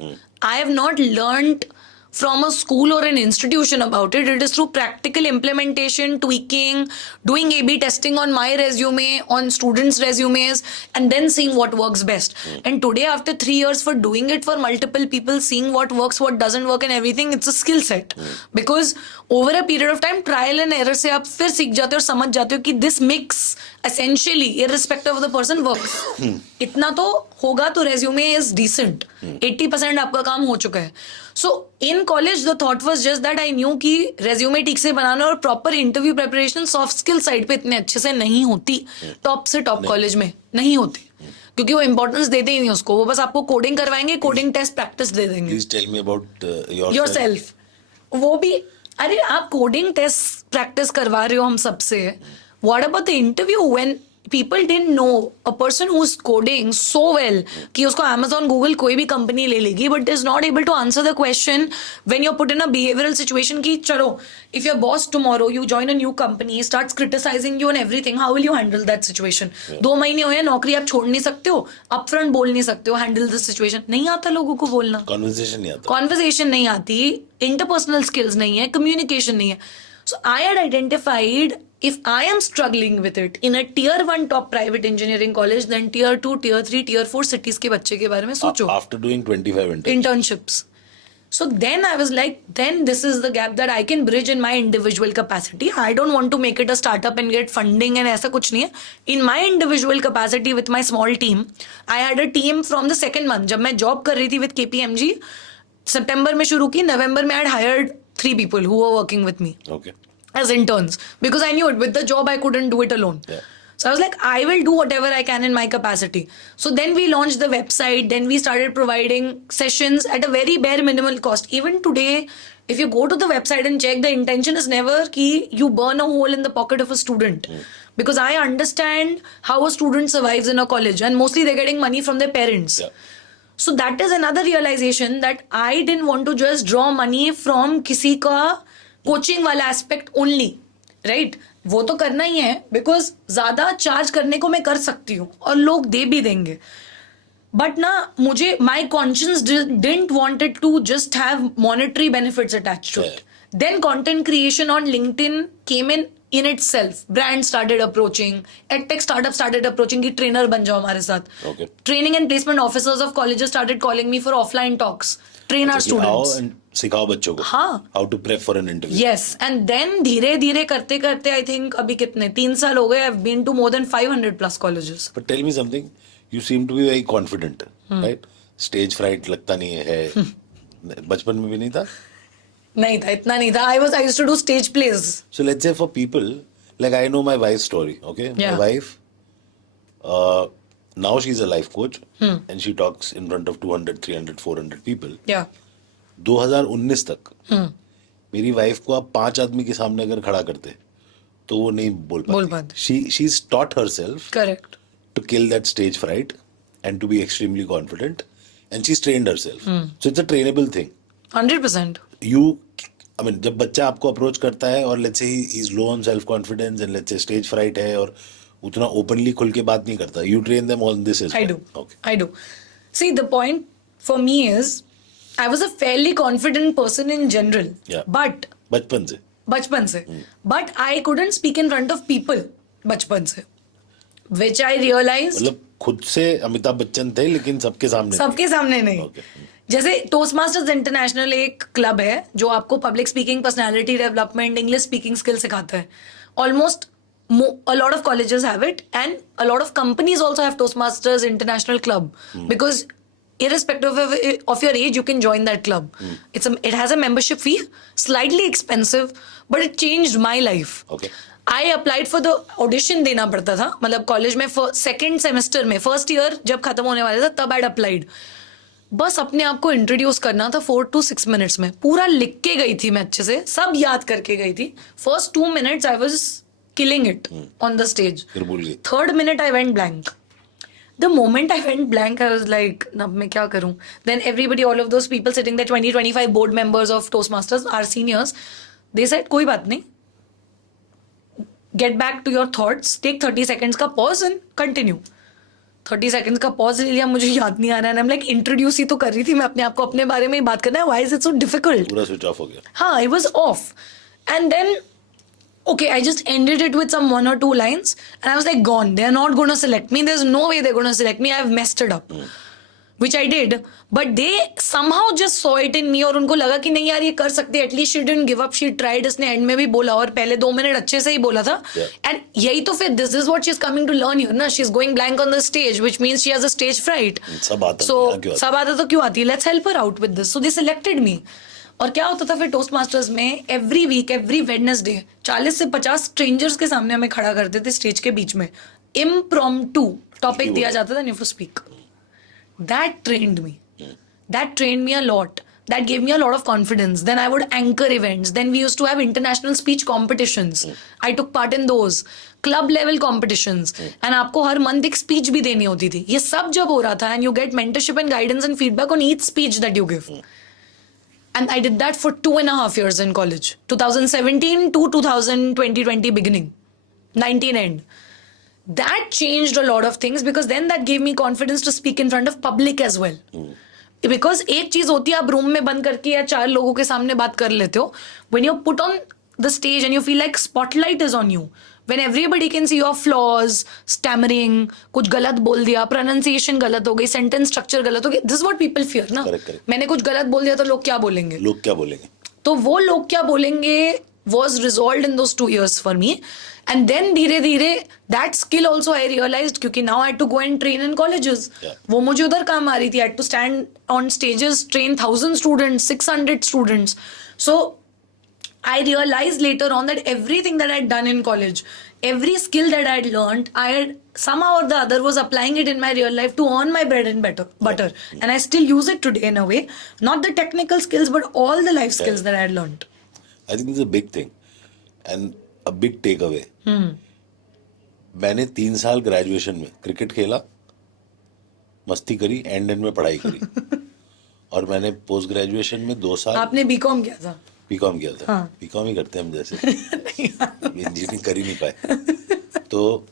I have not learned from a school or an institution about it. It is through practical implementation, tweaking, doing A/B testing on my resume, on students' resumes, and then seeing what works best. And today, after 3 years for doing it for multiple people, seeing what works, what doesn't work and everything, it's a skill set. Because over a period of time, trial and error से आप फिर सीख जाते हो और समझ जाते हो कि this mix essentially, irrespective of the person, works. इतना तो होगा तो resume is decent. 80% आपका काम हो चुका है. So in college the thought was just that I knew कि resume ठीक से बनाना और proper interview preparation soft skill side पे इतने अच्छे से नहीं होती. टॉप से टॉप कॉलेज में नहीं होती, क्योंकि वो इंपॉर्टेंस देते ही नहीं उसको. वो बस आपको कोडिंग करवाएंगे, कोडिंग टेस्ट प्रैक्टिस दे देंगे. Please tell me about yourself. वो भी, अरे आप कोडिंग टेस्ट प्रैक्टिस करवा रहे हो हम सबसे. What about the interview when people didn't know a person who's coding so well कि उसको Amazon, Google कोई भी कंपनी ले लेगी, but is not able to answer the question when you're put in a behavioral situation कि चलो, if your boss tomorrow you join a new company starts criticizing you and everything, how will you handle that situation? 2 महीने हुए नौकरी आप छोड़ नहीं सकते हो, upfront बोल नहीं सकते हो, handle this situation. नहीं आता लोगों को बोलना, conversation नहीं आती, interpersonal skills नहीं है, communication नहीं है. So I had identified, if I am struggling with it in a tier 1 top private engineering college, then tier 2, tier 3, tier 4 cities के बच्चे के बारे में सोचो. After doing 25 internships, So then I was like, then this is the gap that I can bridge in my individual capacity. I don't want to make it a startup and get funding and ऐसा कुछ नहीं है. In my individual capacity with my small team, I had a team from the second month. जब मैं job कर रही थी with KPMG, September में शुरू की, November में I had hired 3 people who were working with me Okay. as interns because I knew it. With the job, I couldn't do it alone. Yeah. So I was like, I will do whatever I can in my capacity. So then we launched the website. Then we started providing sessions at a very bare minimal cost. Even today, if you go to the website and check, the intention is never ki you burn a hole in the pocket of a student. Because I understand how a student survives in a college, and mostly they're getting money from their parents. Yeah. So that is another realization that I didn't want to just draw money from किसी का coaching वाला aspect only, right? वो तो करना ही है because ज़्यादा charge करने को मैं कर सकती हूँ और लोग दे भी देंगे. But ना मुझे my conscience didn't want it to just have monetary benefits attached to it. Then content creation on LinkedIn came in itself. Brands started approaching, edtech startups started approaching कि trainer बन जाओ हमारे साथ. Okay. Training and placement officers of colleges started calling me for offline talks. Train our अच्छा, कि आओ students. and सिखाओ बच्चों को. हाँ. How to prep for an interview. Yes, and then धीरे धीरे करते करते I think अभी कितने 3 साल हो गए. I've been to more than 500 plus colleges. But tell me something. You seem to be very confident, right? Stage fright लगता नहीं है. बचपन में भी नहीं था. नहीं था, इतना नहीं था. I used to do stage plays. So let's say for people, like I know my wife's story, okay? Yeah. My wife, now she's a life coach and she talks in front of 200, 300, 400 people. Yeah. 2019 तक मेरी wife को आप 5 आदमी के सामने अगर खड़ा करते तो वो नहीं बोल पाती. She's taught herself Correct. to kill that stage fright and to be extremely confident, and she's trained herself. So it's a trainable thing. 100%. I mean, जब बच्चा आपको अप्रोच करता है और let's say he's low on self confidence and let's say stage fright है और उतना openly खुल के बात नहीं करता, you train them on this as well. I do. Okay. I do. See, the point for me is I was a fairly confident person in general. Yeah. But बचपन से. बचपन से. But I couldn't speak in front of people बचपन से. Which I realized मतलब खुद से अमिताभ बच्चन थे लेकिन सबके सामने. सबके सामने नहीं. Okay. जैसे टोस्टमास्टर्स इंटरनेशनल एक क्लब है जो आपको public speaking, personality development, English speaking skill सिखाता है. Almost a lot of colleges have it and a lot of companies also have Toastmasters International Club because irrespective of your age you can join that club. It has a membership fee, slightly expensive, but it changed my life. Okay. I applied for the audition देना पड़ता था, मतलब college में second semester में, first year जब खत्म होने वाला था तब आई अप्लाइड. बस अपने आप को इंट्रोड्यूस करना था 4 to 6 minutes में. पूरा लिख के गई थी मैं अच्छे से, सब याद करके गई थी. First 2 minutes I was killing it on the stage. फिर भूल गई. Third minute I went blank. The moment I went blank, I was like, अब मैं क्या करूं? Then everybody, all of those people sitting there, 20-25 board members of Toastmasters, our seniors, they said, कोई बात नहीं. Get back to your thoughts, take 30 seconds का pause and continue. 30 seconds का pause ले लिया, मुझे याद नहीं आ रहा है. I'm like, introduce ही तो कर रही थी मैं अपने आप को, अपने बारे में ही बात करना है. Why is it so difficult? पूरा स्विच ऑफ हो गया. हाँ, it was off. And then, okay, I just ended it with some 1 or 2 lines and I was like, gone. They're not going to select me. There's no way they're going to select me. I've messed it up. Which I did. But they somehow just saw it in me और उनको लगा कि नहीं यार ये कर सकती है. At least she didn't give up. She tried. इसने end में भी बोला और पहले 2 मिनट अच्छे से ही बोला था. And यही तो फिर this is what she's coming to learn here ना. She's going blank on the stage, which means she has a stage fright. सब आता So क्यों आता? सब आता तो क्यों आती? Let's help her out with this. So they selected me. और क्या होता था फिर टोस्ट मास्टर्स में, एवरी वीक, एवरी वेडनेसडे 40 से 50 स्ट्रेंजर्स के सामने हमें खड़ा करते थे स्टेज के बीच में. इम्प्रॉम्प्टू टॉपिक दिया जाता था, you to speak. That trained me a lot. That gave me a lot of confidence. Then I would anchor events. Then we used to have international speech competitions. I took part in those. Club level competitions. And आपको हर month एक speech भी देनी होती थी. ये सब जब हो रहा था and you get mentorship and guidance and feedback on each speech that you give. And I did that for 2.5 years in college. 2017 to 2020 beginning. 19 end. That changed a lot of things because then that gave me confidence to speak in front of public as well. Because एक चीज होती है आप room में बंद करके या 4 लोगों के सामने बात कर लेते हो. When you're put on the stage and you feel like spotlight is on you. when everybody can see your flaws, stammering, कुछ गलत बोल दिया, pronunciation गलत हो गई, sentence structure गलत हो गई, this is what people fear ना. Correct. मैंने कुछ गलत बोल दिया तो लोग क्या बोलेंगे? लोग क्या बोलेंगे? तो वो लोग क्या बोलेंगे was resolved in those 2 years for me. And then धीरे धीरे that skill also I realized, क्योंकि now I had to go and train in colleges. Yeah. वो मुझे उधर काम आ रही थी. I had to stand on stages, train 1,000 students, 600 students. So I realized later on that everything that I had done in college, every skill that I had learned, I had somehow or the other was applying it in my real life to earn my bread and butter. And I still use it today in a way. Not the technical skills, but all the life skills that I had learned. I think this is a big thing and a big takeaway. मैंने 3 साल graduation में cricket खेला, मस्ती करी, and में पढ़ाई करी. और मैंने पोस्ट ग्रेजुएशन में 2 साल आपने बीकॉम किया था? बीकॉम किया था. हाँ. बीकॉम ही करते हैं हम जैसे. इंजीनियरिंग कर ही नहीं पाए. तो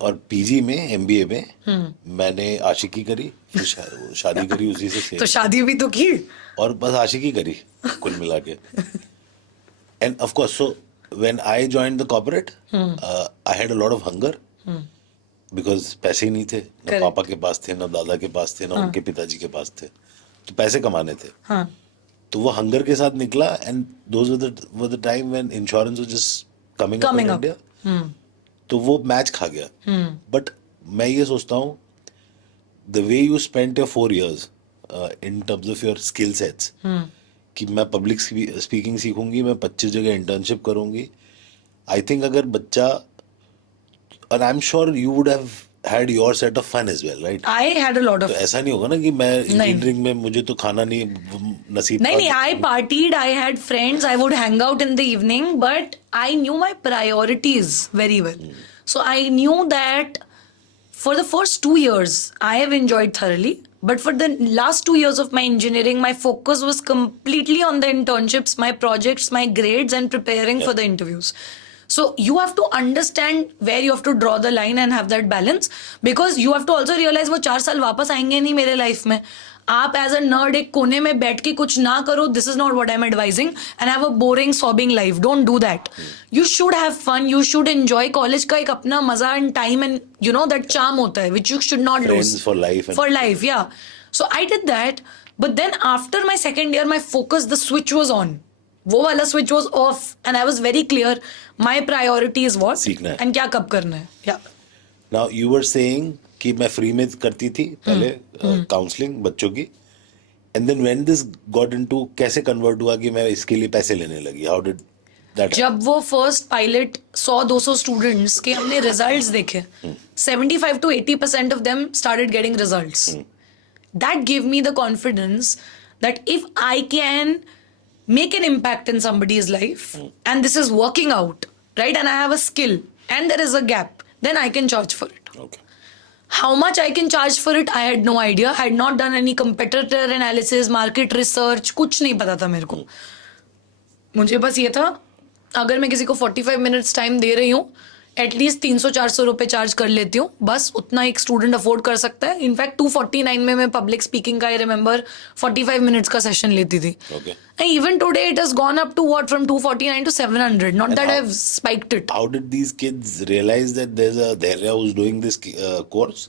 और पीजी में एमबीए में मैंने आशिकी करी, फिर शादी करी उसी से. तो शादी भी तो की. और बस आशिकी करी कुल मिला के. End of course so when I joined the corporate I had a lot of hunger because पैसे ही नहीं थे. ना पापा के पास थे, ना दादा के पास थे, ना उनके पिताजी के पास थे. तो पैसे कमाने थे. हाँ. तो वो हंगर के साथ निकला. And those were the time when insurance was just coming up in India. तो वो मैच खा गया. बट मैं ये सोचता हूँ the way you spend your 4 years in terms of your skill sets, कि मैं पब्लिक स्पीकिंग सीखूंगी, मैं 25 जगह इंटर्नशिप करूंगी. आई थिंक अगर बच्चा, और I am sure you would have had your set of fun as well, right? I had a lot of. तो ऐसा नहीं होगा ना कि मैं इंजीनियरिंग में मुझे तो खाना नहीं नसीब. नहीं, I partied, I had friends, I would hang out in the evening, but I knew my priorities very well. So I knew that for the first 2 years, I have enjoyed thoroughly. But for the last 2 years of my engineering, my focus was completely on the internships, my projects, my grades, and preparing for the interviews. So you have to understand where you have to draw the line and have that balance, because you have to also realize वो 4 साल वापस आएंगे नहीं मेरे life में. आप as a nerd एक कोने में बैठ के कुछ ना करो. This is not what I am advising, and have a boring sobbing life. Don't do that. You should have fun, you should enjoy. College का एक अपना मजा and time and you know that charm होता है which you should not lose for life. For life, yeah. So I did that, but then after my second year, my focus, the switch was on. वो वाला switch was off, and I was very clear. My priority is what सीखना है. and क्या कब करना है. Yeah. Now you were saying कि मैं फ्री में करती थी पहले काउंसलिंग बच्चों की, and then when this got into, कैसे कन्वर्ट हुआ कि मैं इसके लिए पैसे लेने लगी? How did that? जब वो फर्स्ट पायलट 100-200 स्टूडेंट्स के हमने रिजल्ट्स देखे, 75 to 80% of them started getting results. That gave me the confidence that if I can make an impact in somebody's life and this is working out, right, and I have a skill and there is a gap, then I can charge for it. Okay. How much I can charge for it, I had no idea. I had not done any competitor analysis, market research, कुछ नहीं पता था मेरे को. मुझे बस ये था, अगर मैं किसी को 45 मिनट्स टाइम दे रही हूँ, एटलीस्ट 300-400 रुपए चार्ज कर लेती हूँ. बस उतना एक स्टूडेंट अफोर्ड कर सकता है. इनफैक्ट 249 में मैं पब्लिक स्पीकिंग का, आई रिमेंबर, 45 मिनट्स का सेशन लेती थी. Okay. And even today it has gone up to what, from 249 to 700. Not And that how- I've spiked it. How did these kids realize that there's a Dhairya who's doing this course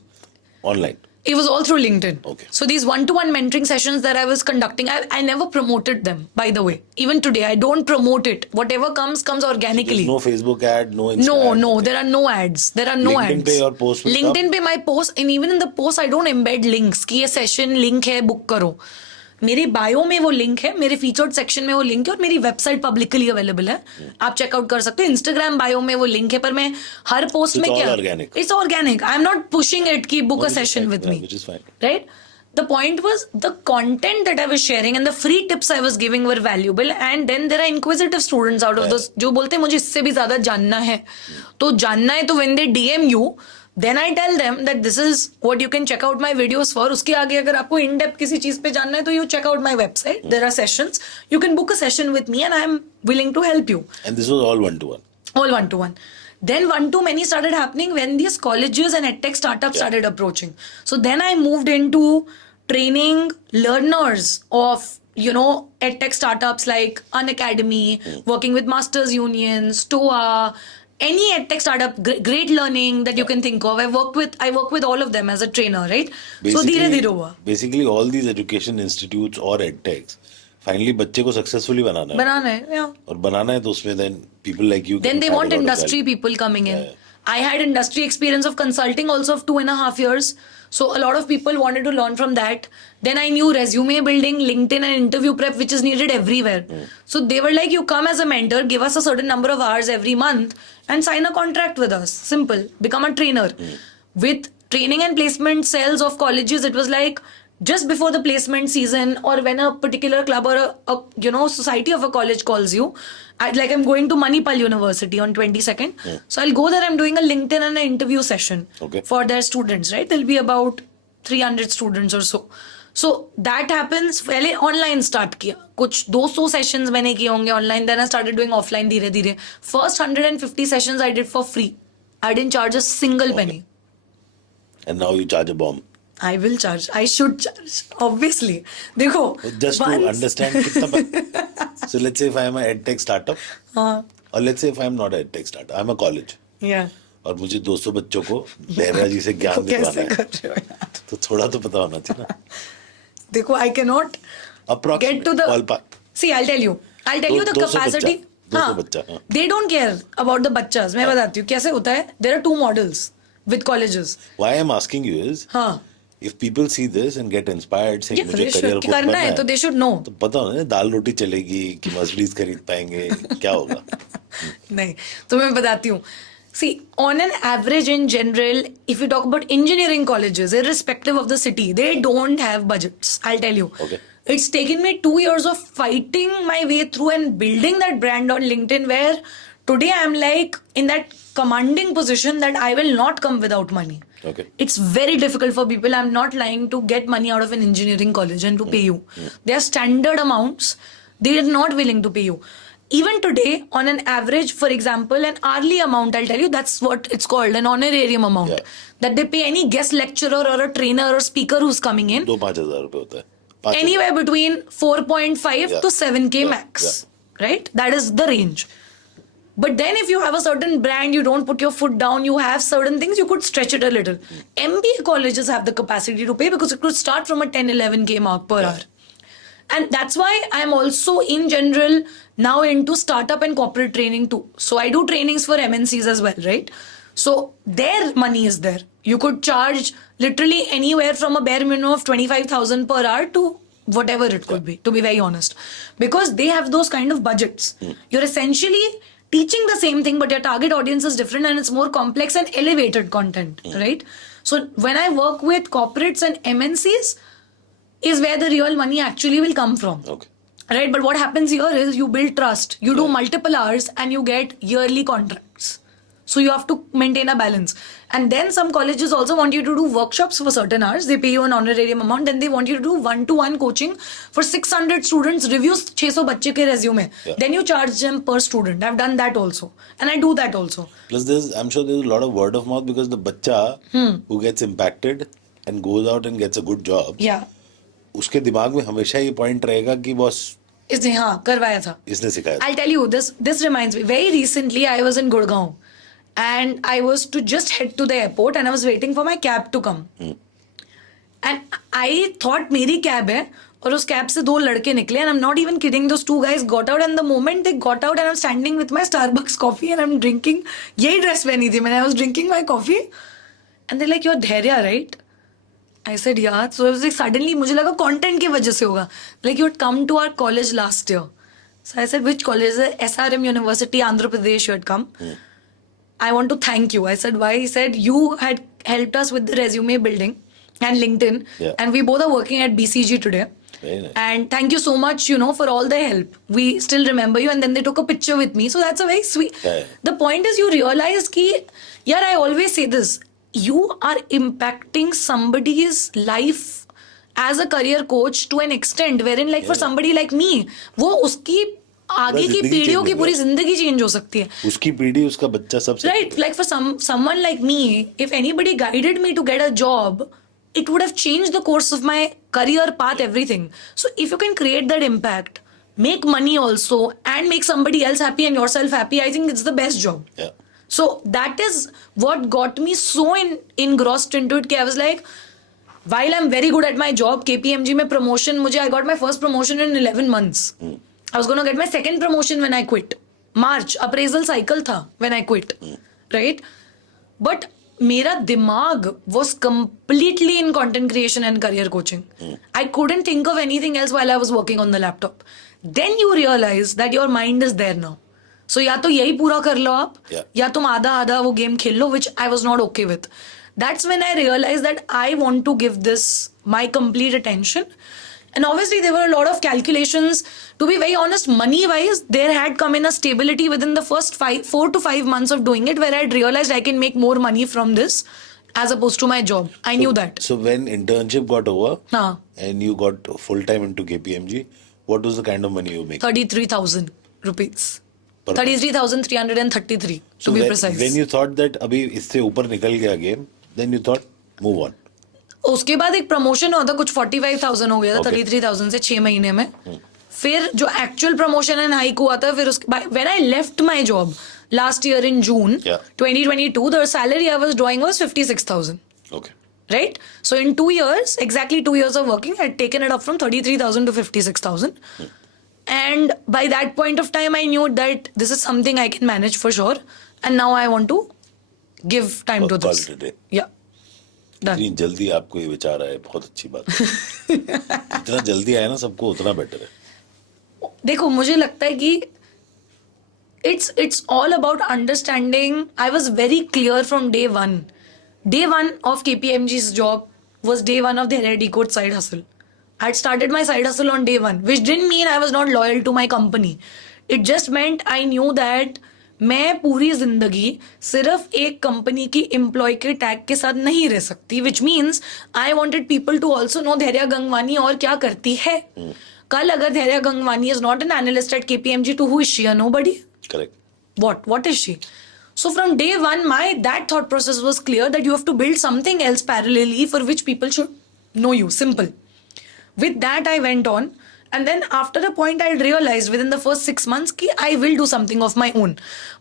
online? It was all through LinkedIn. Okay. So these one-to-one mentoring sessions that I was conducting, I never promoted them, by the way. Even today, I don't promote it. Whatever comes organically. There's no Facebook ad, no Insta ad. No, there are no ads. There are no LinkedIn ads. पे और post में LinkedIn पे my post, and even in the post, I don't embed links कि ये session link है, book करो. मेरे bio में वो लिंक है, मेरे फीचर्ड सेक्शन में वो लिंक है, और मेरी वेबसाइट पब्लिकली अवेलेबल है. आप चेकआउट कर सकते हो. इंस्टाग्राम बायो में वो लिंक है, पर मैं हर पोस्ट में all क्या, organic. It's organic. I am not pushing it कि book a Which is session fine, with yeah, me. which is fine. Right? The point was the content that I was sharing and the free tips I was giving were valuable, and then there are inquisitive students out of those जो बोलते हैं मुझे इससे भी ज्यादा जानना है. तो जानना है तो when they DM you, then I tell them that this is what you can check out my videos for. उसके आगे अगर आपको in depth किसी चीज पे जानना है तो you check out my website. There are sessions. You can book a session with me and I am willing to help you. And this was all one-to-one. All one-to-one. Then one-to-many started happening when these colleges and edtech startups started approaching. So then I moved into training learners of you know, edtech startups like Unacademy, working with Masters Unions, TOA, any edtech startup, great learning that you can think of. I work with all of them as a trainer, right? So धीरे धीरे हुआ. Basically all these education institutes और एडटेक्स finally बच्चे को successfully बनाना है. बनाना है, yeah. और बनाना है तो उसमें then people like you, Then they want industry people coming in. Yeah. I had industry experience of consulting also of 2.5 years. So a lot of people wanted to learn from that. Then I knew resume building, LinkedIn and interview prep, which is needed everywhere. So they were like, you come as a mentor, give us a certain number of hours every month and sign a contract with us. Simple. Become a trainer. With training and placement cells of colleges, it was like just before the placement season, or when a particular club or a you know, society of a college calls you, like I'm going to Manipal University on 22nd. So I'll go there, I'm doing a LinkedIn and an interview session for their students, right? There'll be about 300 students or so. So that happens. पहले online start किया, कुछ 200 sessions मैंने किए होंगे online. Then I started doing offline धीरे धीरे. First 150 sessions I did for free. I didn't charge a single penny. And now you charge a bomb. I will charge. I should charge. Obviously. देखो. Just to understand कितना. So let's say if I am a edtech startup. हाँ. Or let's say if I am not a edtech startup, I am a college. Yeah. और मुझे 200 बच्चों को बहरा जी से ज्ञान दिलवाना कैसे है. कर रहे हो यार? तो थोड़ा तो पता होना चाहिए ना. देखो, I cannot get to the. ballpark. See, I'll tell you the 200 capacity. बच्चा, 200 बच्चा, हाँ. They don't care about the बच्चास. मैं बताती हूँ कैसे होता है. There are two models with colleges. Why I'm asking you is, हाँ. if people see this and get inspired saying Yeah, मुझे they should. करियर कि करना है तो they should know. तो पता होना दाल रोटी चलेगी कि मर्सिडीज खरीद पाएंगे क्या होगा. नहीं, तो मैं बताती हूँ. See, on an average in general, if you talk about engineering colleges, irrespective of the city, they don't have budgets. I'll tell you. Okay. It's taken me 2 years of fighting my way through and building that brand on LinkedIn, where today I'm like in that commanding position that I will not come without money. Okay. It's very difficult for people, I'm not lying, to get money out of an engineering college and to pay you. They are standard amounts. They are not willing to pay you. Even today, on an average, for example, an hourly amount, I'll tell you, that's what it's called, an honorarium amount. Yeah. That they pay any guest lecturer or a trainer or speaker who's coming in. 2-5 हज़ार रुपए होता है. 5,000. Anywhere between 4.5 Yeah. to 7K Yeah. max. Yeah. Right? That is the range. But then if you have a certain brand, you don't put your foot down, you have certain things, you could stretch it a little. MBA colleges have the capacity to pay because it could start from a 10-11K mark per hour. And that's why I'm also in general now into startup and corporate training too. So I do trainings for MNCs as well, right? So their money is there. You could charge literally anywhere from a bare minimum of 25,000 per hour to whatever it could be, to be very honest. Because they have those kind of budgets. You're essentially teaching the same thing, but your target audience is different and it's more complex and elevated content, right? So when I work with corporates and MNCs, is where the real money actually will come from. Okay. Right? But what happens here is you build trust. You do multiple hours and you get yearly contracts. So you have to maintain a balance. And then some colleges also want you to do workshops for certain hours. They pay you an honorarium amount. Then they want you to do one-to-one coaching for 600 students, reviews 600 बच्चे के resume. Yeah. Then you charge them per student. I've done that also. And I do that also. Plus I'm sure there's a lot of word of mouth because the बच्चा who gets impacted and goes out and gets a good job. Yeah. उसके दिमाग में हमेशा ये point रहेगा कि boss इसने हाँ करवाया था. इसने सिखाया. I'll tell you this reminds me. Very recently I was in Gurgaon and I was to just head to the airport and I was waiting for my cab to come. And I thought मेरी cab है और उस cab से 2 लड़के निकले and I'm not even kidding. Those 2 guys got out and the moment they got out and I'm standing with my Starbucks coffee and I'm drinking. यही dress पहनी थी मैंने. I was drinking my coffee and they're like, you're Dhairya, right? I said, yeah. So it was like suddenly मुझे लगा content की वजह से होगा. Like you had come to our college last year. So I said, which college? SRM University, Andhra Pradesh, you had come. I want to thank you. I said, why? He said, you had helped us with the resume building and LinkedIn. Yeah. And we both are working at BCG today. Very nice. And thank you so much, for all the help. We still remember you. And then they took a picture with me. So that's a very sweet. Yeah. The point is you realize ki, yaar, I always say this. You are impacting somebody's life as a career coach to an extent wherein like for somebody like me, वो उसकी आगे की पीढ़ियों की पूरी जिंदगी change हो सकती है. उसकी पीढ़ी उसका बच्चा सब. Right, like for someone like me, if anybody guided me to get a job it would have changed the course of my career path, everything. So if you can create that impact, make money also, and make somebody else happy and yourself happy, I think it's the best job. Yeah. So that is what got me so engrossed into it. I was like, while I'm very good at my job, KPMG mein promotion, I got my first promotion in 11 months. I was going to get my second promotion when I quit. March, appraisal cycle tha when I quit. Right? But mera dimag was completely in content creation and career coaching. I couldn't think of anything else while I was working on the laptop. Then you realize that your mind is there now. So या तो यही पूरा कर लो आप, या तुम आधा आधा वो गेम खेल लो, which I was not okay with. That's when I realized that I want to give this my complete attention. And obviously there were a lot of calculations. To be very honest, money wise, there had come in a stability within the first 4 to 5 months of doing it, where I realized I can make more money from this as opposed to my job. I knew that. So when internship got over Haan. and you got full time into KPMG, what was the kind of money you make? 33,000 rupees. Per 33,333 to be precise. When you thought that अभी इससे ऊपर निकल गया game, then you thought move on. उसके बाद एक promotion हुआ था, कुछ 45,000 हो गया था, Okay. 33,000 से 6 महीने में. फिर जो एक्चुअल प्रमोशन एंड हाइक हुआ था, फिर उसके when I left my job last year in June 2022, the salary I was drawing was 56,000. Okay. Right? So in 2 years, exactly 2 years of working, I had taken it up from 33,000 to 56,000. And by that point of time, I knew that this is something I can manage for sure. And now I want to give time to Call this. it a day. Yeah. Done. इतनी जल्दी आपको ये विचार आया, बहुत अच्छी बात है. जितना जल्दी आया ना सबको उतना बेटर है. देखो मुझे लगता है कि it's all about understanding. I was very clear from day one. Day one of KPMG's job was day one of their Decode side hustle. I had started my side hustle on day one, which didn't mean I was not loyal to my company. It just meant I knew that मैं पूरी जिंदगी सिर्फ एक company की employ के tag के साथ नहीं रह सकती, which means I wanted people to also know Dhairya Gangwani और क्या करती है. कल अगर Dhairya Gangwani is not an analyst at KPMG, to who is she? Nobody. Correct. What is she? So from day one, that thought process was clear that you have to build something else parallelly for which people should know you. Simple. With that, I went on. And then after a point, I realized within the first 6 months कि I will do something of my own.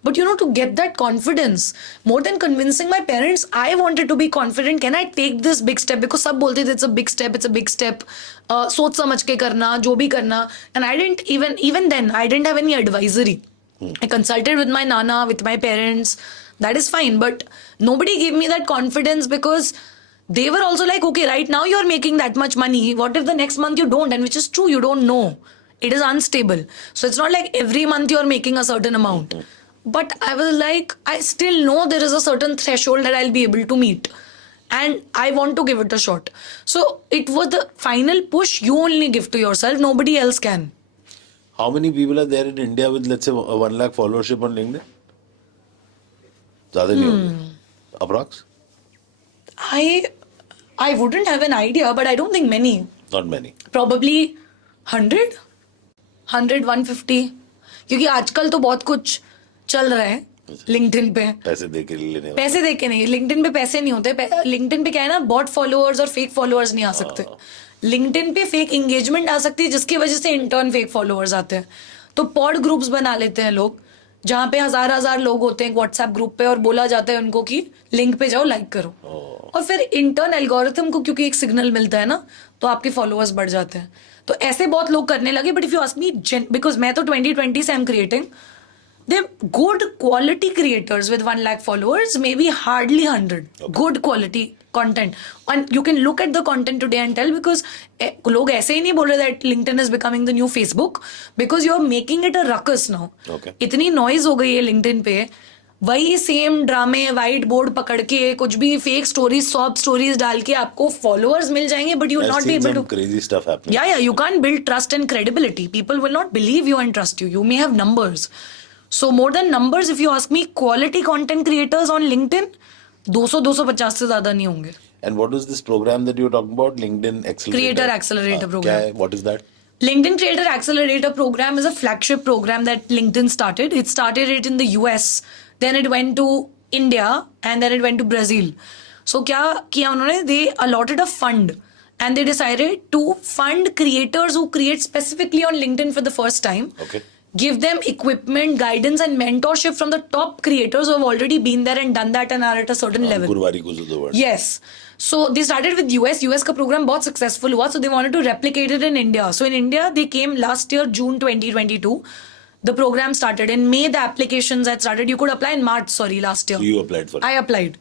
But to get that confidence, more than convincing my parents, I wanted to be confident. Can I take this big step? Because सब बोलते थे it's a big step. सोच समझ के करना, जो भी करना. And I didn't even then, I didn't have any advisory. I consulted with my nana, with my parents. That is fine. But nobody gave me that confidence because they were also like, okay, right now you're making that much money. What if the next month you don't? And which is true, you don't know. It is unstable. So it's not like every month you're making a certain amount. But I was like, I still know there is a certain threshold that I'll be able to meet. And I want to give it a shot. So it was the final push you only give to yourself. Nobody else can. How many people are there in India with, let's say, 1 lakh followership on LinkedIn? ज़्यादा नहीं होंगे. Approx? I wouldn't have an idea, but I don't think many. Not many. Probably 100, 150. क्योंकि आजकल तो बहुत कुछ चल रहा है लिंक्डइन पे. पैसे दे के लेने. पैसे दे के नहीं, लिंक्डइन पे पैसे नहीं होते. लिंक्डइन पे क्या है ना, बॉट फॉलोअर्स और फेक फॉलोअर्स नहीं आ सकते. लिंक्डइन पे फेक एंगेजमेंट आ सकती है, जिसकी वजह से इंटर्न फेक फॉलोअर्स आते हैं. तो पॉड ग्रुप्स बना लेते हैं लोग, जहाँ पे हजार लोग होते हैं व्हाट्सएप ग्रुप पे, और बोला जाता है उनको कि लिंक पे जाओ, लाइक करो. और फिर इंटर्न एल्गोरिथम को क्योंकि एक सिग्नल मिलता है ना, तो आपके फॉलोअर्स बढ़ जाते हैं. तो ऐसे बहुत लोग करने लगे. But if you ask me, because मैं तो 2020 से I am creating, the good quality creators with 1 lakh followers, maybe hardly 100. Okay. Good quality content. And you can look at the content today and tell, because log aise hi nahi bol rahe that LinkedIn is becoming the new Facebook, because you're making it a ruckus now. Okay. इतनी noise हो गई है LinkedIn पे. वही same ड्रामे white board पकड़ के कुछ भी फेक स्टोरीज, सॉब स्टोरीज डाल के आपको फॉलोअर्स मिल जाएंगे, but you will not be able to. Crazy stuff happening. Yeah, you can't build trust and credibility. People will not believe you and trust you. You may have numbers. So more than numbers, if you ask me, quality content creators on LinkedIn 200-250 से ज्यादा नहीं होंगे. And what is this program that you're talking about? LinkedIn Accelerator? Creator Accelerator program. क्या है? What is that? LinkedIn Creator Accelerator program is a flagship program that LinkedIn started. It started it in the US, then it went to India, and then it went to Brazil. So क्या किया उन्होंने, they allotted a fund and they decided to fund creators who create specifically on LinkedIn for the first time. Okay. Give them equipment, guidance and mentorship from the top creators who have already been there and done that and are at a certain level. Gurwari goes to the world. Yes. So they started with US का program बहुत successful हुआ, so they wanted to replicate it in India. So in India they came last year June 2022. The program started in May. The applications had started. You could apply in March. Sorry, last year. So you applied for it. I applied,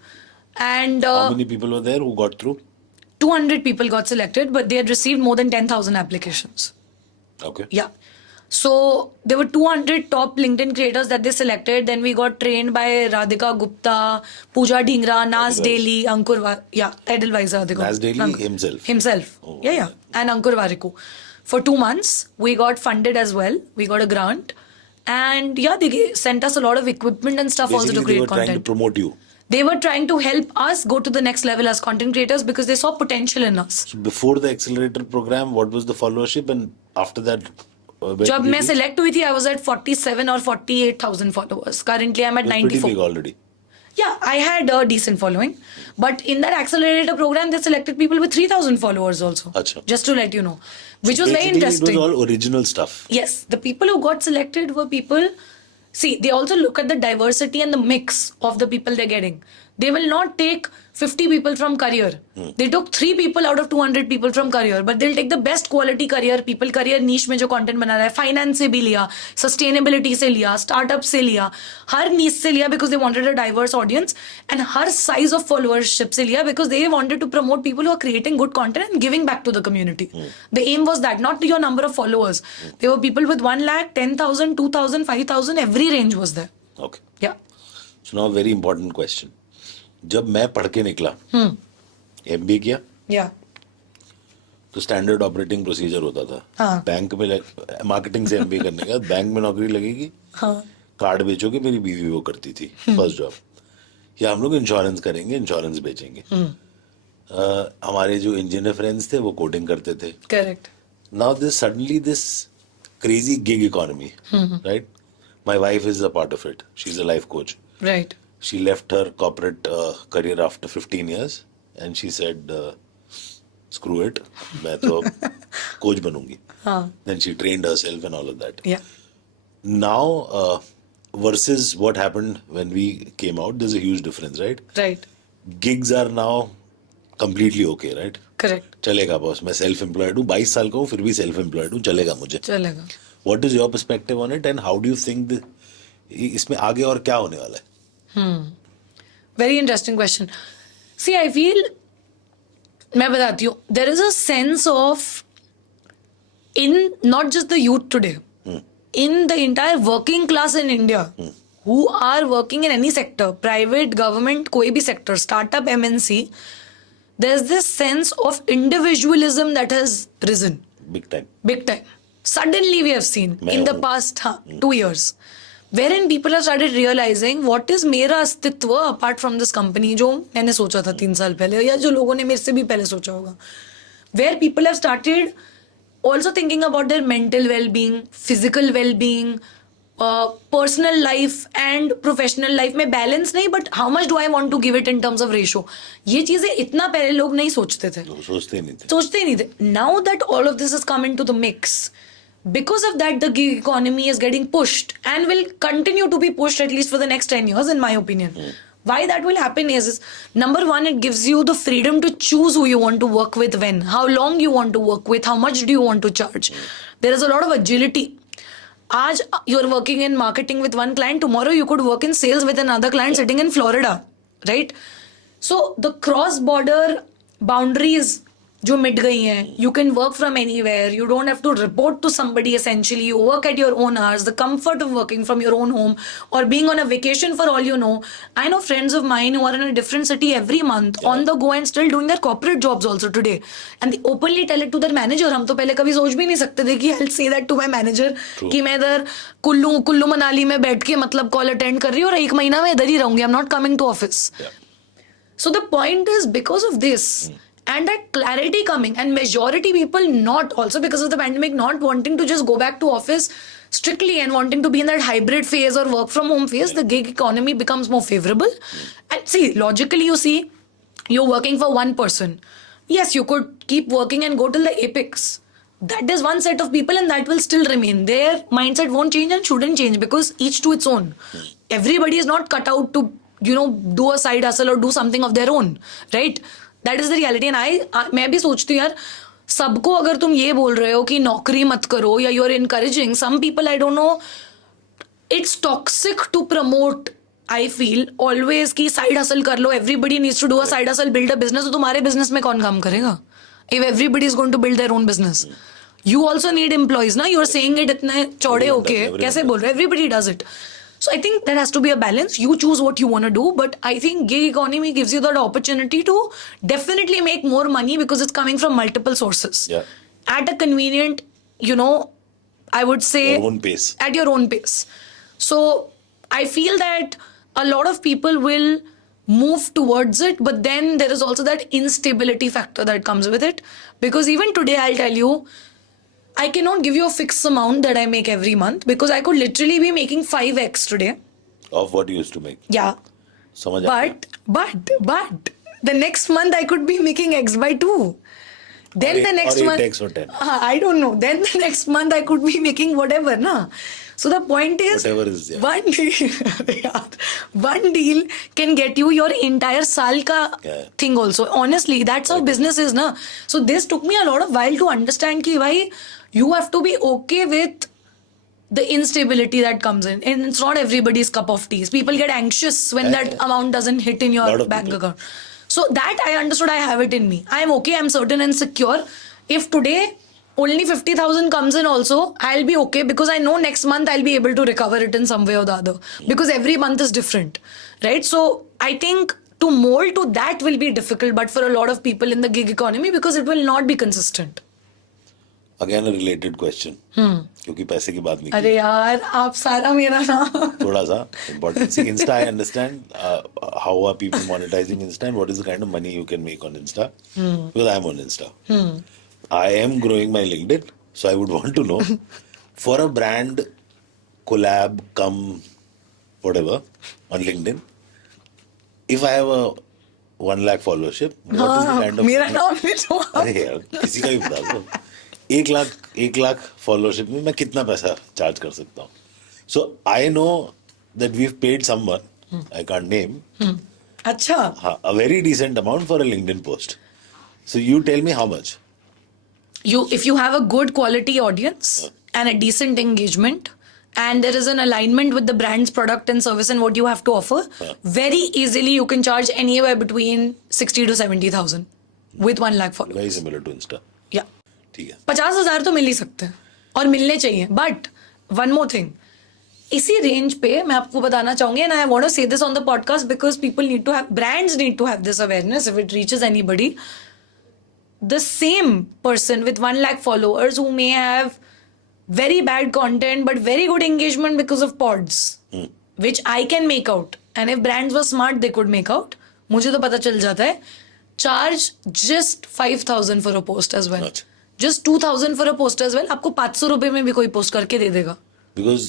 and How many people were there who got through? 200 people got selected, but they had received more than 10,000 applications. Okay. Yeah. So there were 200 top LinkedIn creators that they selected. Then we got trained by Radhika Gupta, Pooja Dhingra, Nas Edelweiss. Daily, Ankur Edelweiss Radhika. Nas Daily himself. Himself. Oh, yeah, yeah. And Ankur Warikoo. For 2 months, we got funded as well. We got a grant. And yeah, they sent us a lot of equipment and stuff also to Basically, they were create trying to content. promote you. They were trying to help us go to the next level as content creators because they saw potential in us. So before the accelerator program, what was the followership, and after that, where जब did मैं you select हुई थी, I was at 47 or 48,000 followers. Currently, I'm at reach? It was pretty 94. big already. Yeah, I had a decent following. But in that accelerator program, they selected people with 3,000 followers also. Acha. Just to let you know. Which was very Basically, interesting. It was all original stuff. Yes, the people who got selected were people. See, they also look at the diversity and the mix of the people they're getting. They will not take 50 people from career. They took 3 people out of 200 people from career, but they'll take the best quality career people, career niche में जो content बना रहा है, finance से भी लिया, sustainability से लिया, startup से लिया, हर niche से लिया because they wanted a diverse audience, and her size of followership से लिया because they wanted to promote people who are creating good content and giving back to the community. The aim was that, not your number of followers. There were people with 1 lakh, 10,000, 2,000, 5,000, every range was there. Okay. Yeah. So now very important question. जब मैं पढ़ के निकला, MBA किया, Yeah. तो standard operating procedure होता था. हाँ. बैंक में मार्केटिंग से MBA करने का, बैंक में नौकरी लगेगी, हाँ. कार्ड बेचोगे. मेरी बीवी वो करती थी, फर्स्ट जॉब. या हम लोग इंश्योरेंस करेंगे, इंश्योरेंस बेचेंगे. हमारे जो इंजीनियर फ्रेंड्स थे वो कोडिंग करते थे. Correct. Now this suddenly this crazy gig economy, right? My wife is a part of it. She's a life coach. Right. She left her corporate career after 15 years and she said, screw it, मैं तो coach बनूंगी. हाँ. Then she trained herself and all of that. Yeah. Now versus what happened when we came out, there's a huge difference, right? Right. Gigs are now completely okay, right? Correct. चलेगा boss, मैं self employed हूँ, 22 साल का हूँ, फिर भी self employed हूँ, चलेगा मुझे. चलेगा. What is your perspective on it and how do you think इसमें आगे और क्या होने वाला है? Very interesting question. See, I feel, मैं बताती हूँ, there is a sense of, in not just the youth today, in the entire working class in India, who are working in any sector, private, government, कोई भी sector, startup, MNC, there's this sense of individualism that has risen. Big time. Big time. Suddenly we have seen मैं in the हूँ. past 2 years, wherein people have started realizing what is मेरा अस्तित्व apart from this company, जो मैंने सोचा था 3 साल पहले या जो लोगों ने मेरे से भी पहले सोचा होगा. Where people have started also thinking about their mental well-being, physical well-being, personal life and professional life में balance नहीं, but how much do I want to give it in terms of ratio. ये चीजें इतना पहले लोग नहीं सोचते थे. सोचते नहीं थे. सोचते ही नहीं थे. Now that all of this has come into the mix, because of that the gig economy is getting pushed and will continue to be pushed at least for the next 10 years in my opinion. Why that will happen is number one, it gives you the freedom to choose who you want to work with, when, how long you want to work with, how much do you want to charge. There is a lot of agility. Aaj you're working in marketing with one client, tomorrow you could work in sales with another client sitting in Florida, right? So the cross border boundaries जो मिट गई हैं, you can work from anywhere, you don't have to report to somebody essentially, you work at your own hours, the comfort of working from your own home or being on a vacation for all you know. I know friends of mine who are in a different city every month on the go and still doing their corporate jobs also today, and they openly tell it to their manager. हम तो पहले कभी सोच भी नहीं सकते थे कि I'll say that to my manager कि मैं इधर कुल्लू मनाली में बैठ के मतलब कॉल अटेंड कर रही हूँ और 1 महीना में इधर ही रहूंगी, I'm not coming to office. So the point is, because of this and that clarity coming, and majority people not also because of the pandemic not wanting to just go back to office strictly and wanting to be in that hybrid phase or work from home phase, the gig economy becomes more favorable. And see, logically you see, you're working for one person. Yes, you could keep working and go till the apex. That is one set of people and that will still remain. Their mindset won't change and shouldn't change because each to its own. Everybody is not cut out to, do a side hustle or do something of their own, right? That is the reality. And मैं भी सोचती हूँ यार, सबको अगर तुम ये बोल रहे हो कि नौकरी मत करो या you're encouraging some people, I don't know, it's toxic to promote. I feel always कि side hustle कर लो, everybody needs to do a side hustle, build a business. तो तुम्हारे business में कौन काम करेगा? If everybody is going to build their own business, you also need employees, ना? You're saying it इतने चौड़े होके कैसे बोल रहे हो? Everybody does it. So I think there has to be a balance. You choose what you want to do, but I think gig economy gives you that opportunity to definitely make more money because it's coming from multiple sources. Yeah. At a convenient, I would say Your own pace. at your own pace. So I feel that a lot of people will move towards it, but then there is also that instability factor that comes with it. Because even today, I'll tell you, I cannot give you a fixed amount that I make every month because I could literally be making 5x today. Of what you used to make. Yeah. समझ आ गया. But the next month I could be making x by 2. Then the next or month 8x or 10. I don't know. Then the next month I could be making whatever, na. So the point is, Whatever is, yeah. one deal can get you your entire saal ka Yeah. thing also. Honestly, that's how business is, na. So this took me a lot of while to understand ki bhai, you have to be okay with the instability that comes in. And it's not everybody's cup of tea. People get anxious when that amount doesn't hit in Lot your of bank people. account. So that I understood, I have it in me. I'm okay, I'm certain and secure. If today only 50,000 comes in also, I'll be okay because I know next month I'll be able to recover it in some way or the other. Because every month is different, right? So I think to mold to that will be difficult, but for a lot of people in the gig economy, because it will not be consistent. Again a related question. क्योंकि पैसे की बात नहीं की. अरे यार, आप सारा मेरा ना. थोड़ा सा important. See, Insta, I understand how are people monetizing Insta and what is the kind of money you can make on Insta. Because I am on Insta. I am growing my LinkedIn, so I would want to know for a brand collab come whatever on LinkedIn, if I have a 1 lakh followership, what is the kind of मेरा नाम भी तो. अरे यार किसी का भी बता दो. 1 लाख फॉलोअरशिप में मैं कितना पैसा चार्ज कर सकता हूँ. So I know that we paid someone, I can't name, अच्छा. हाँ, a very decent amount for a LinkedIn post. So you tell me how much. If you have a good quality audience and a decent engagement and there is an alignment with the brand's product and service and what you have to offer, very easily you can charge anywhere between 60 to 70,000 with 1 lakh followers. Very similar to Insta. Yeah. ठीक है. 50,000 तो मिल ही सकते हैं और मिलने चाहिए. But one more thing, इसी range पे मैं आपको बताना चाहूंगी, and I want to say this on the podcast because people need to have, brands need to have this awareness if it reaches anybody. The same person with 1 lakh followers who may have very bad content but very good engagement because of pods, which I can make out, and if brands were smart they could make out. मुझे तो पता चल जाता है. Charge just 5,000 for a post as well. अच्छा. Just 2,000 for a post as well. आपको 500 रुपए में भी कोई पोस्ट करके दे देगा. Because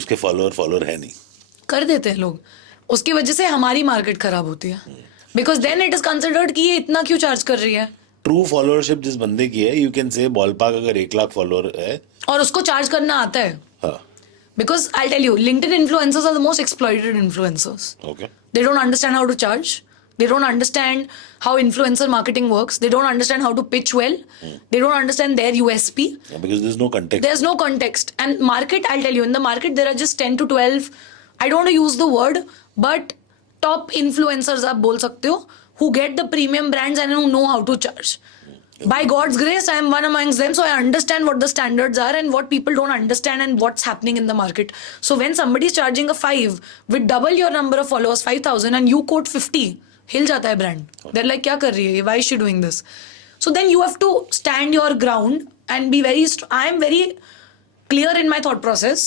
उसके फॉलोअर है नहीं. कर देते हैं लोग. उसकी वजह से हमारी मार्केट खराब होती है. Because then it is considered कि ये इतना क्यों चार्ज कर रही है. ट्रू फॉलोअरशिप जिस बंदे की है, यू कैन से बॉलपार्क अगर 1 लाख फॉलोअर है और उसको चार्ज करना आता है. हाँ. Because I'll tell you, LinkedIn influencers are the most exploited influencers. Okay. They don't understand how to charge. They don't understand how influencer marketing works. They don't understand how to pitch well. They don't understand their USP. Yeah, because there's no context. There's no context. And market, I'll tell you, in the market, there are just 10 to 12, I don't want to use the word, but top influencers आप बोल सकते हो, who get the premium brands and who know how to charge. By God's grace, I am one amongst them, so I understand what the standards are and what people don't understand and what's happening in the market. So when somebody is charging a 5 with double your number of followers, 5,000, and you quote 50, हिल जाता है brand. They're like, क्या कर रही है, why is she doing this? So then you have to stand your ground and be very, I am very clear in my thought process.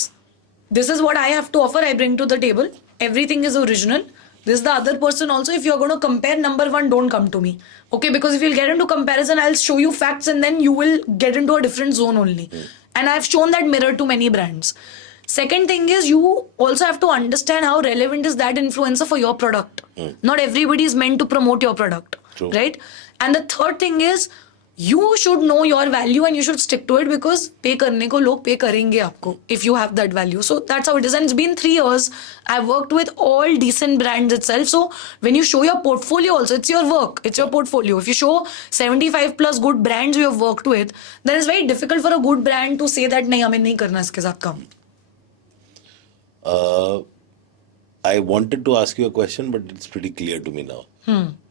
This is what I have to offer, I bring to the table. Everything is original. This is the other person also. If you're going to compare, number one, don't come to me. Okay, because if you'll get into comparison, I'll show you facts and then you will get into a different zone only. And I've shown that mirror to many brands. Second thing is, you also have to understand how relevant is that influencer for your product. Not everybody is meant to promote your product. True. right? And the third thing is you should know your value and you should stick to it because pay करने को लोग pay करेंगे आपको if you have that value. So that's how it is. And it's been 3 years. I've worked with all decent brands itself. So when you show your portfolio also, it's your work. It's your portfolio. If you show 75 plus good brands you have worked with, then it's very difficult for a good brand to say that नहीं हमें नहीं करना इसके साथ काम. I wanted to ask you a question, but it's pretty clear to me now.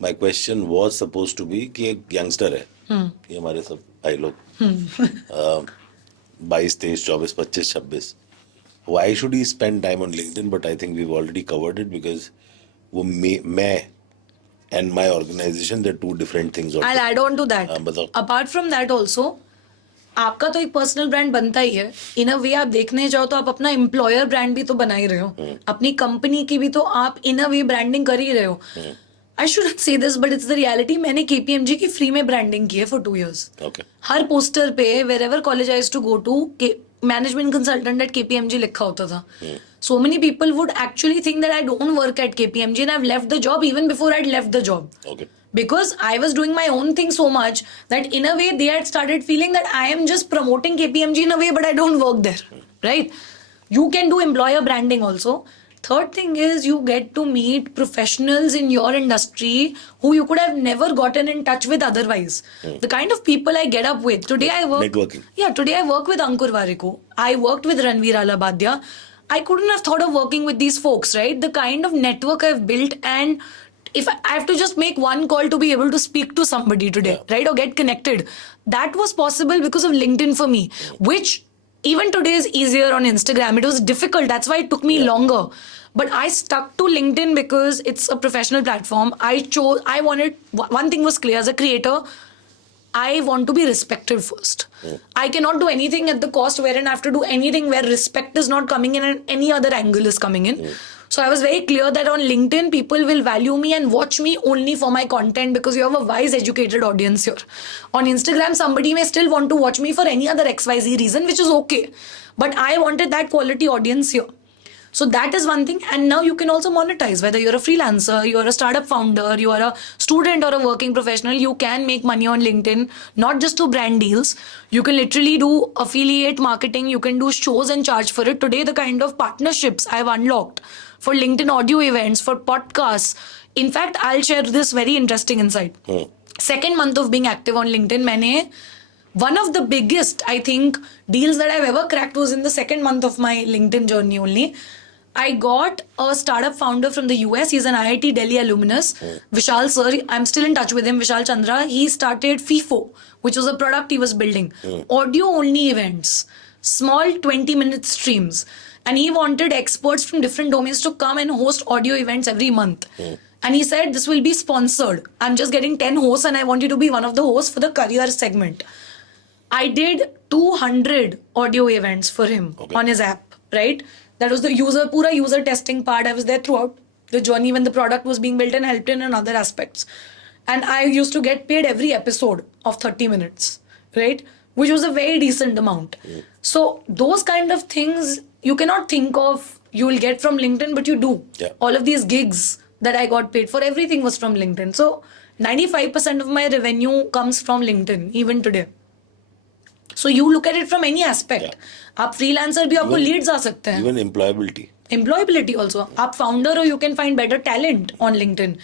My question was supposed to be कि एक youngster है, ये हमारे सब भाई लोग, 22, 23, 24, 25, 26. Why should he spend time on LinkedIn? But I think we've already covered it because वो मैं and my organization, they're two different things. I'll add on to that. बताओ. Apart from that also, आपका तो एक personal brand बनता ही है. इन अ वे आप देखने जाओ तो आप अपना एम्प्लॉयर ब्रांड भी तो बना ही रहे हो. अपनी कंपनी की भी तो आप इन अ वे ब्रांडिंग कर ही रहे हो. I shouldn't say this but it's the reality. मैंने केपीएमजी की फ्री में ब्रांडिंग की है फॉर 2 years. Okay. हर पोस्टर पे wherever college I used to go to management consultant at KPMG लिखा होता था. So many people would actually think that I don't work at KPMG and I've left the job even before I'd left the job. Okay. Because I was doing my own thing so much that in a way they had started feeling that I am just promoting KPMG in a way, but I don't work there, right? You can do employer branding also. Third thing is you get to meet professionals in your industry who you could have never gotten in touch with otherwise. The kind of people I get up with. Today I work... Networking. Yeah, today I work with Ankur Warikoo. I worked with Ranveer Alabadia. I couldn't have thought of working with these folks, right? The kind of network I've built, and if I have to just make one call to be able to speak to somebody today, right, or get connected, that was possible because of LinkedIn for me, which even today is easier on Instagram. It was difficult. That's why it took me longer. But I stuck to LinkedIn because it's a professional platform. I wanted, one thing was clear as a creator, I want to be respected first. I cannot do anything at the cost wherein I have to do anything where respect is not coming in and any other angle is coming in. So I was very clear that on LinkedIn, people will value me and watch me only for my content because you have a wise, educated audience here. On Instagram, somebody may still want to watch me for any other XYZ reason, which is okay. But I wanted that quality audience here. So that is one thing. And now you can also monetize. Whether you're a freelancer, you're a startup founder, you are a student or a working professional, you can make money on LinkedIn, not just through brand deals. You can literally do affiliate marketing. You can do shows and charge for it. Today, the kind of partnerships I've unlocked for LinkedIn audio events, for podcasts. In fact, I'll share this very interesting insight. Second month of being active on LinkedIn, one of the biggest, I think, deals that I've ever cracked was in the second month of my LinkedIn journey only. I got a startup founder from the US. He's an IIT Delhi alumnus. Vishal sir, I'm still in touch with him, Vishal Chandra. He started FIFO, which was a product he was building. Audio only events, small 20-minute streams. And he wanted experts from different domains to come and host audio events every month. And he said, this will be sponsored. I'm just getting 10 hosts and I want you to be one of the hosts for the career segment. I did 200 audio events for him on his app, right? That was the pura user testing part. I was there throughout the journey when the product was being built and helped in other aspects. And I used to get paid every episode of 30 minutes, right? Which was a very decent amount. So those kind of things you cannot think of you will get from LinkedIn, but you do. Yeah. All of these gigs that I got paid for, everything was from LinkedIn. So 95% of my revenue comes from LinkedIn, even today. So you look at it from any aspect. आप freelancer भी आपको leads आ सकते हैं. Even employability. Employability also. आप founder or you can find better talent on LinkedIn.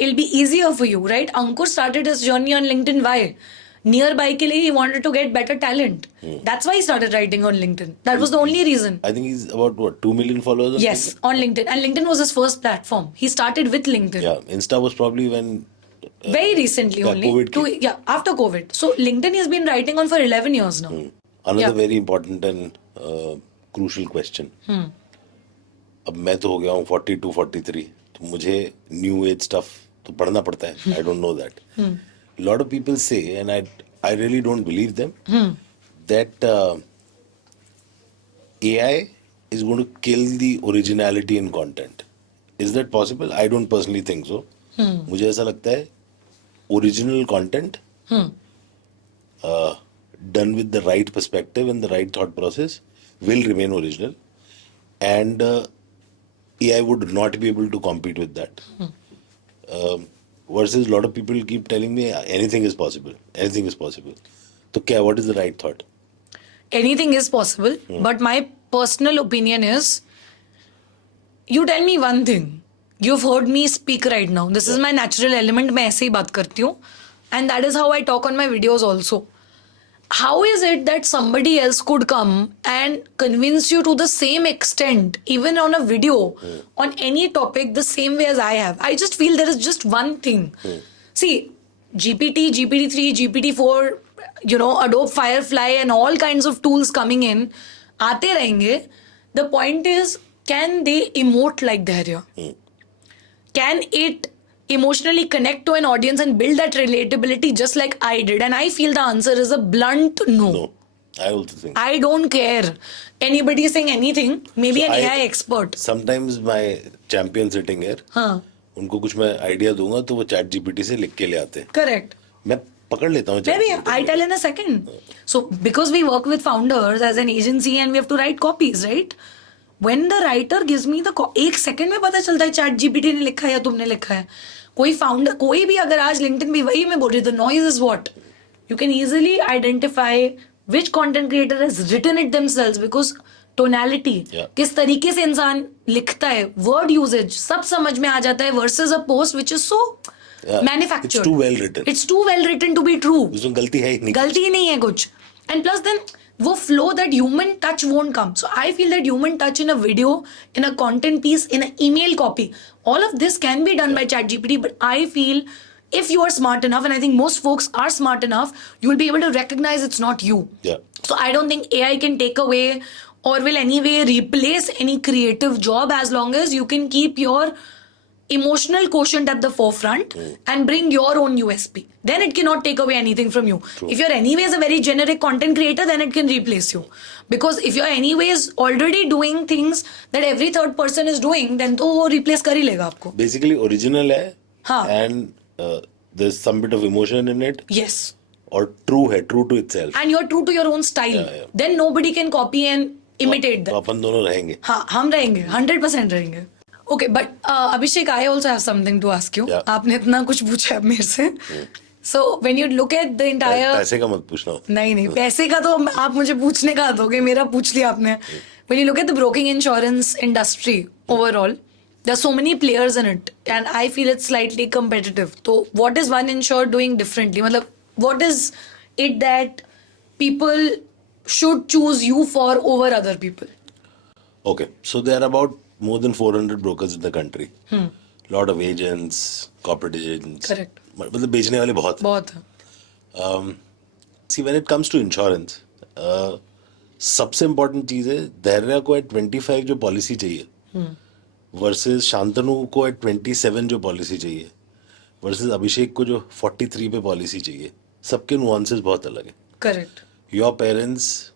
It'll be easier for you, right? Ankur started his journey on LinkedIn. Why? Nearby के लिए he wanted to get better talent. That's why he started writing on LinkedIn. That was the only reason. I think he's about what, 2 million followers? Or Yes, something? on LinkedIn. And LinkedIn was his first platform. He started with LinkedIn. Yeah, Insta was probably when. Very recently only. COVID After COVID. So LinkedIn has been writing on for 11 years now. Another very important and crucial question. अब मैं तो हो गया हूँ 42, 43. तो मुझे new age stuff तो पढ़ना पड़ता है. I don't know that. A lot of people say, and I really don't believe them, that AI is going to kill the originality in content. Is that possible? I don't personally think so. मुझे ऐसा लगता है original content done with the right perspective and the right thought process will remain original, and AI would not be able to compete with that. versus lot of people keep telling me anything is possible, anything is possible. तो क्या, what is the right thought? Anything is possible, but my personal opinion is, you tell me one thing. You've heard me speak right now. This is my natural element. मैं ऐसे ही बात करती हूँ. And that is how I talk on my videos also. How is it that somebody else could come and convince you to the same extent, even on a video, on any topic, the same way as I have? I just feel there is just one thing. See, GPT, GPT-3, GPT-4, Adobe Firefly and all kinds of tools coming in, आते रहेंगे. The point is, can they emote like Dhairya? Can it emotionally connect to an audience and build that relatability just like I did? And I feel the answer is a blunt no. No, I also think. I don't care. Anybody is saying anything, maybe So an AI expert. Sometimes my champion sitting here, हाँ, उनको कुछ मैं idea दूंगा तो वो chat GPT से लिख के ले आते हैं. correct. मैं पकड़ लेता हूँ Maybe ChatGPT I में. tell in a second. So because we work with founders as an agency and we have to write copies, right? When the writer gives me the एक सेकंड में पता चलता है चैट जीपीटी ने लिखा है या तुमने लिखा है. कोई फाउंडर, कोई भी अगर आज लिंक्डइन भी, वही मैं बोल रही हूँ, the noise is what? You can easily identify which content creator has written it themselves because tonality, Yeah. किस तरीके से इंसान लिखता है, word usage, सब समझ में आ जाता है versus a post which is so Yeah. manufactured. It's too well written. It's too well written to be true. उसमें गलती है ही नहीं. गलती ही नहीं है कुछ. And plus then वो flow, that human touch won't come. So I feel that human touch in a video, in a content piece, in an email copy, all of this can be done by ChatGPT. But I feel if you are smart enough, and I think most folks are smart enough, you will be able to recognize it's not you. Yeah. So I don't think AI can take away or will anyway replace any creative job as long as you can keep your emotional quotient at the forefront and bring your own USP. Then it cannot take away anything from you. True. If you're anyways a very generic content creator, then it can replace you. Because if you're anyways already doing things that every third person is doing, then तो वो replace कर ही लेगा आपको. Basically original है. हाँ. And there's some bit of emotion in it. Yes. और true है, true to itself. And you're true to your own style. Yeah. Then nobody can copy and imitate तो that. अपन दोनों रहेंगे. हाँ, हम रहेंगे, 100% रहेंगे. Okay, but Abhishek, I also have something to ask you. Yeah. आपने इतना कुछ पूछा है मेरे से. So when you look at the entire, पैसे का मत पूछना. नहीं पैसे का तो आप मुझे पूछने का दोगे, मेरा पूछ लिया आपने. When you look at the broking insurance industry overall, there are so many players in it, and I feel it's slightly competitive. So what is One Insure doing differently? मतलब what is it that people should choose you for over other people? Okay, so there are about more than 400 brokers in the country. Lot of agents, corporate agents. Correct. मतलब बेचने वाले बहुत हैं. बहुत है. See, when it comes to insurance, सबसे important चीज है धैर्य को at 25 जो पॉलिसी चाहिए वर्सेस शांतनु को at 27 जो पॉलिसी चाहिए वर्सेस अभिषेक को जो 43 पे पॉलिसी चाहिए. सबके nuances बहुत अलग है. Correct. Your parents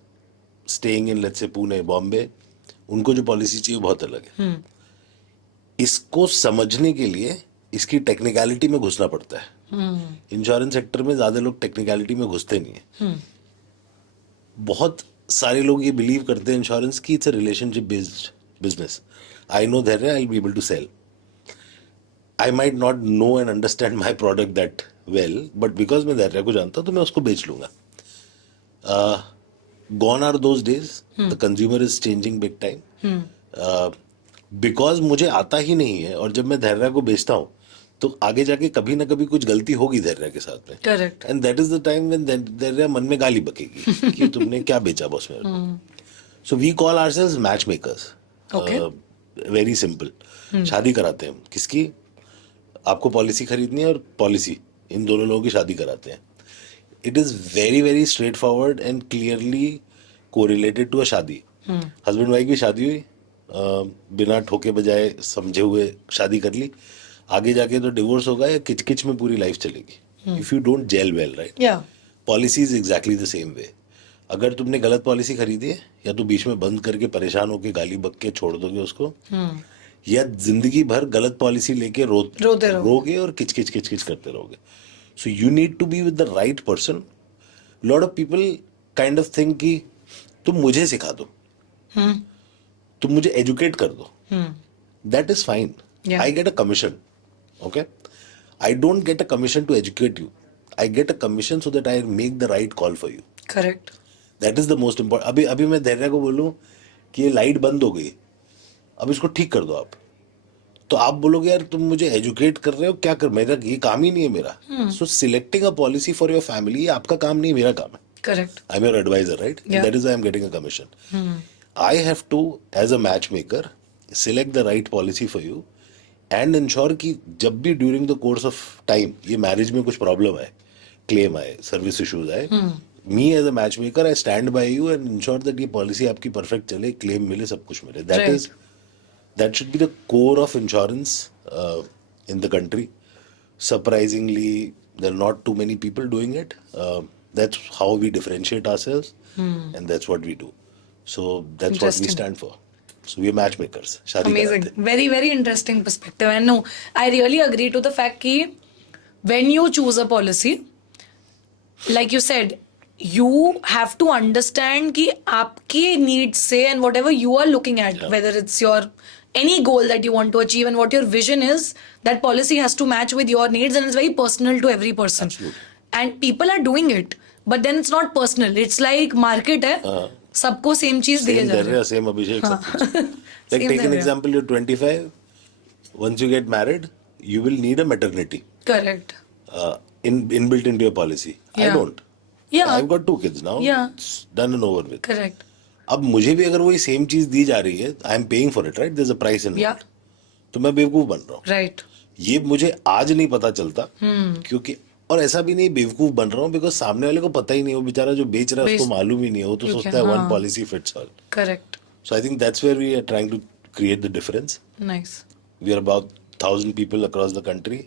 staying in let's say Pune, Bombay, उनको जो पॉलिसी चाहिए बहुत अलग है. इसको समझने के लिए इसकी टेक्निकलिटी में घुसना पड़ता है. इंश्योरेंस सेक्टर में ज्यादा लोग टेक्निकलिटी में घुसते नहीं है. बहुत सारे लोग ये बिलीव करते हैं इंश्योरेंस की it's a relationship based business. I know Dhairya, I will be able to sell. I might not know and understand my product that well, but because मैं धैर्य को जानता हूँ तो मैं उसको बेच लूंगा. Gone are those days. The consumer is changing big time. Because मुझे आता ही नहीं है और जब मैं धैर्य को बेचता हूँ तो आगे जाके कभी ना कभी कुछ गलती होगी धैर्य के साथ में. Correct. And that is the time when धैर्य मन में गाली बकेगी कि तुमने क्या बेचा बॉस मेरे को. So we call ourselves match makers. Okay. Very simple. शादी कराते हैं हम. किसकी? आपको पॉलिसी खरीदनी है और पॉलिसी, इन दोनों लोगों की शादी कराते हैं. It is very very straightforward and clearly correlated to a शादी. हस्बैंड वाइफ की शादी हुई, बिना ठोके बजाए समझे हुए शादी कर ली. आगे जाके तो डिवोर्स होगा या किचकिच में पूरी लाइफ चलेगी. If you don't gel well, right? Yeah. Policy is exactly the same way. अगर तुमने गलत पॉलिसी खरीदी है या तो बीच में बंद करके परेशान होके गाली बक के छोड़ दोगे उसको, या जिंदगी भर गलत पॉलिसी लेके रोते रोगे और किचकिच किचकिच करते रहोगे. So you need to be with the right person. Lot of people kind of think कि तुम मुझे सिखा दो, तुम मुझे educate कर दो. That is fine. Yeah. I get a commission. Okay. I don't get a commission to educate you. I get a commission so that I make the right call for you. Correct. That is the most important. अभी अभी मैं धैर्य को बोलूँ कि ये light बंद हो गई, अब इसको ठीक कर दो आप, तो आप बोलोगे यार तुम मुझे एजुकेट कर रहे हो, क्या कर, मेरा ये काम ही नहीं है मेरा. So selecting a policy for your family आपका काम नहीं, मेरा काम है. Correct. I am your advisor, right? That is I am getting a commission. I have to as a match maker select the right policy for you and ensure कि जब भी during the course of time ये marriage में कुछ problem आए, claim आए, service issues आए, me as a match maker I stand by you and ensure that ये पॉलिसी आपकी परफेक्ट चले, क्लेम मिले, सब कुछ मिले. That Right. Is that should be the core of insurance in the country. Surprisingly, there are not too many people doing it. That's how we differentiate ourselves, and that's what we do. So that's what we Interesting. stand for. So we are matchmakers. शादी Amazing. कराते. Very, very interesting perspective. And no, I really agree to the fact कि when you choose a policy, like you said, you have to understand कि आपके needs से and whatever you are looking at, whether it's your any goal that you want to achieve and what your vision is, that policy has to match with your needs and it's very personal to every person. Absolutely. And people are doing it, but then it's not personal. It's like market है, सबको same चीज दिए Same जा रहे Dharya, same Abhishek, सब कुछ. Like Same take an Dharya. example, you're 25. Once you get married, you will need a maternity Correct. inbuilt into your policy. I Yeah. don't. Yeah. I've got 2 kids now. Yeah. It's done and over with. Correct. अब मुझे भी अगर वही same चीज दी जा रही है, I am paying for it, right? There is a price in Yeah. It. तो मैं बेवकूफ बन रहा हूँ. Right. ये मुझे आज नहीं पता चलता, क्योंकि और ऐसा भी नहीं बेवकूफ बन रहा हूँ बिकॉज सामने वाले को पता ही नहीं, वो बेचारा जो बेच रहा है उसको मालूम ही नहीं है, वो तो क्योंकि सोचता है वन हाँ. Policy fits all. Correct. So I think that's where we are trying to create the difference. Nice. We are about 1,000 people across the country,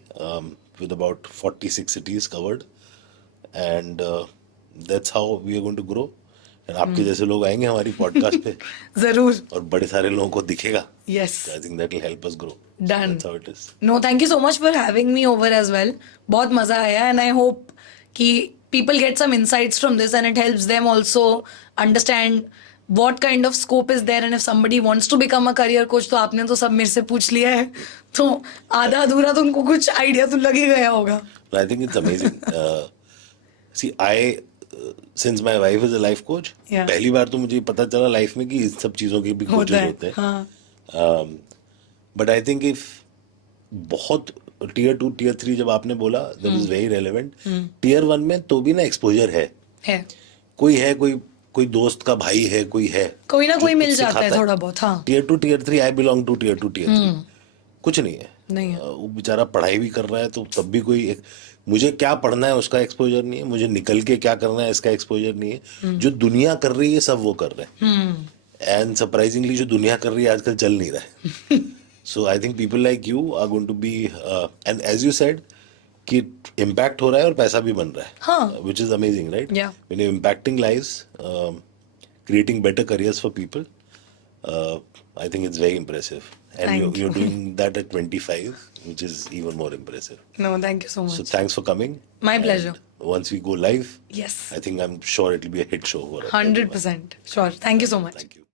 with about 46 cities covered, and that's how we are going to grow. And आपके जैसे लोग आएंगे हमारी podcast पे जरूर. और बड़े सारे लोगों को दिखेगा. Yes. I think that will help us grow. Done. That's how it is. No, thank you so much for having me over as well. बहुत मजा आया and I hope कि people get some insights from this and it helps them also understand what kind of scope is there and if somebody wants to become a career coach, तो आपने तो सब मेरे से पूछ लिया है, तो आधा अधूरा तो उनको कुछ आइडिया तो लग ही गया होगा. But I think it's amazing. See, since my wife is a life coach, Yeah. पहली बार तो मुझे पता चला लाइफ में कि इस सब चीजों के भी होता कोचेस है. होते हैं. हाँ. बट आई थिंक इफ बहुत टीयर 2 टीयर 3 जब आपने बोला, that is very relevant. Tier 1 में तो भी ना एक्सपोजर है, कोई दोस्त का भाई है, कोई है, कोई ना जो कोई कुछ मिल जाता है सिखाता थोड़ा बहुत. हाँ. Tier 2 tier 3, I belong to tier 2 tier 3. कुछ नहीं है. नहीं है. वो बेचारा पढ़ाई भी कर रहा है, तो तब भी मुझे क्या पढ़ना है उसका एक्सपोजर नहीं है, मुझे निकल के क्या करना है इसका एक्सपोजर नहीं है. जो दुनिया कर रही है सब वो कर रहे हैं, एंड सरप्राइजिंगली जो दुनिया कर रही है आजकल चल नहीं रहा है. So I think people like you are going to be, and as you said कि इम्पैक्ट हो रहा है और पैसा भी बन रहा है, which is amazing, right? Yeah. When you impacting lives, creating better careers for people, I think it's very impressive. And Thank you're you. doing that at 25, which is even more impressive. No, thank you so So much. thanks for coming. My And pleasure. once we go live, Yes. I think I'm sure it'll be a hit show. for everyone. 100%. Sure. Thank you so much. Thank you.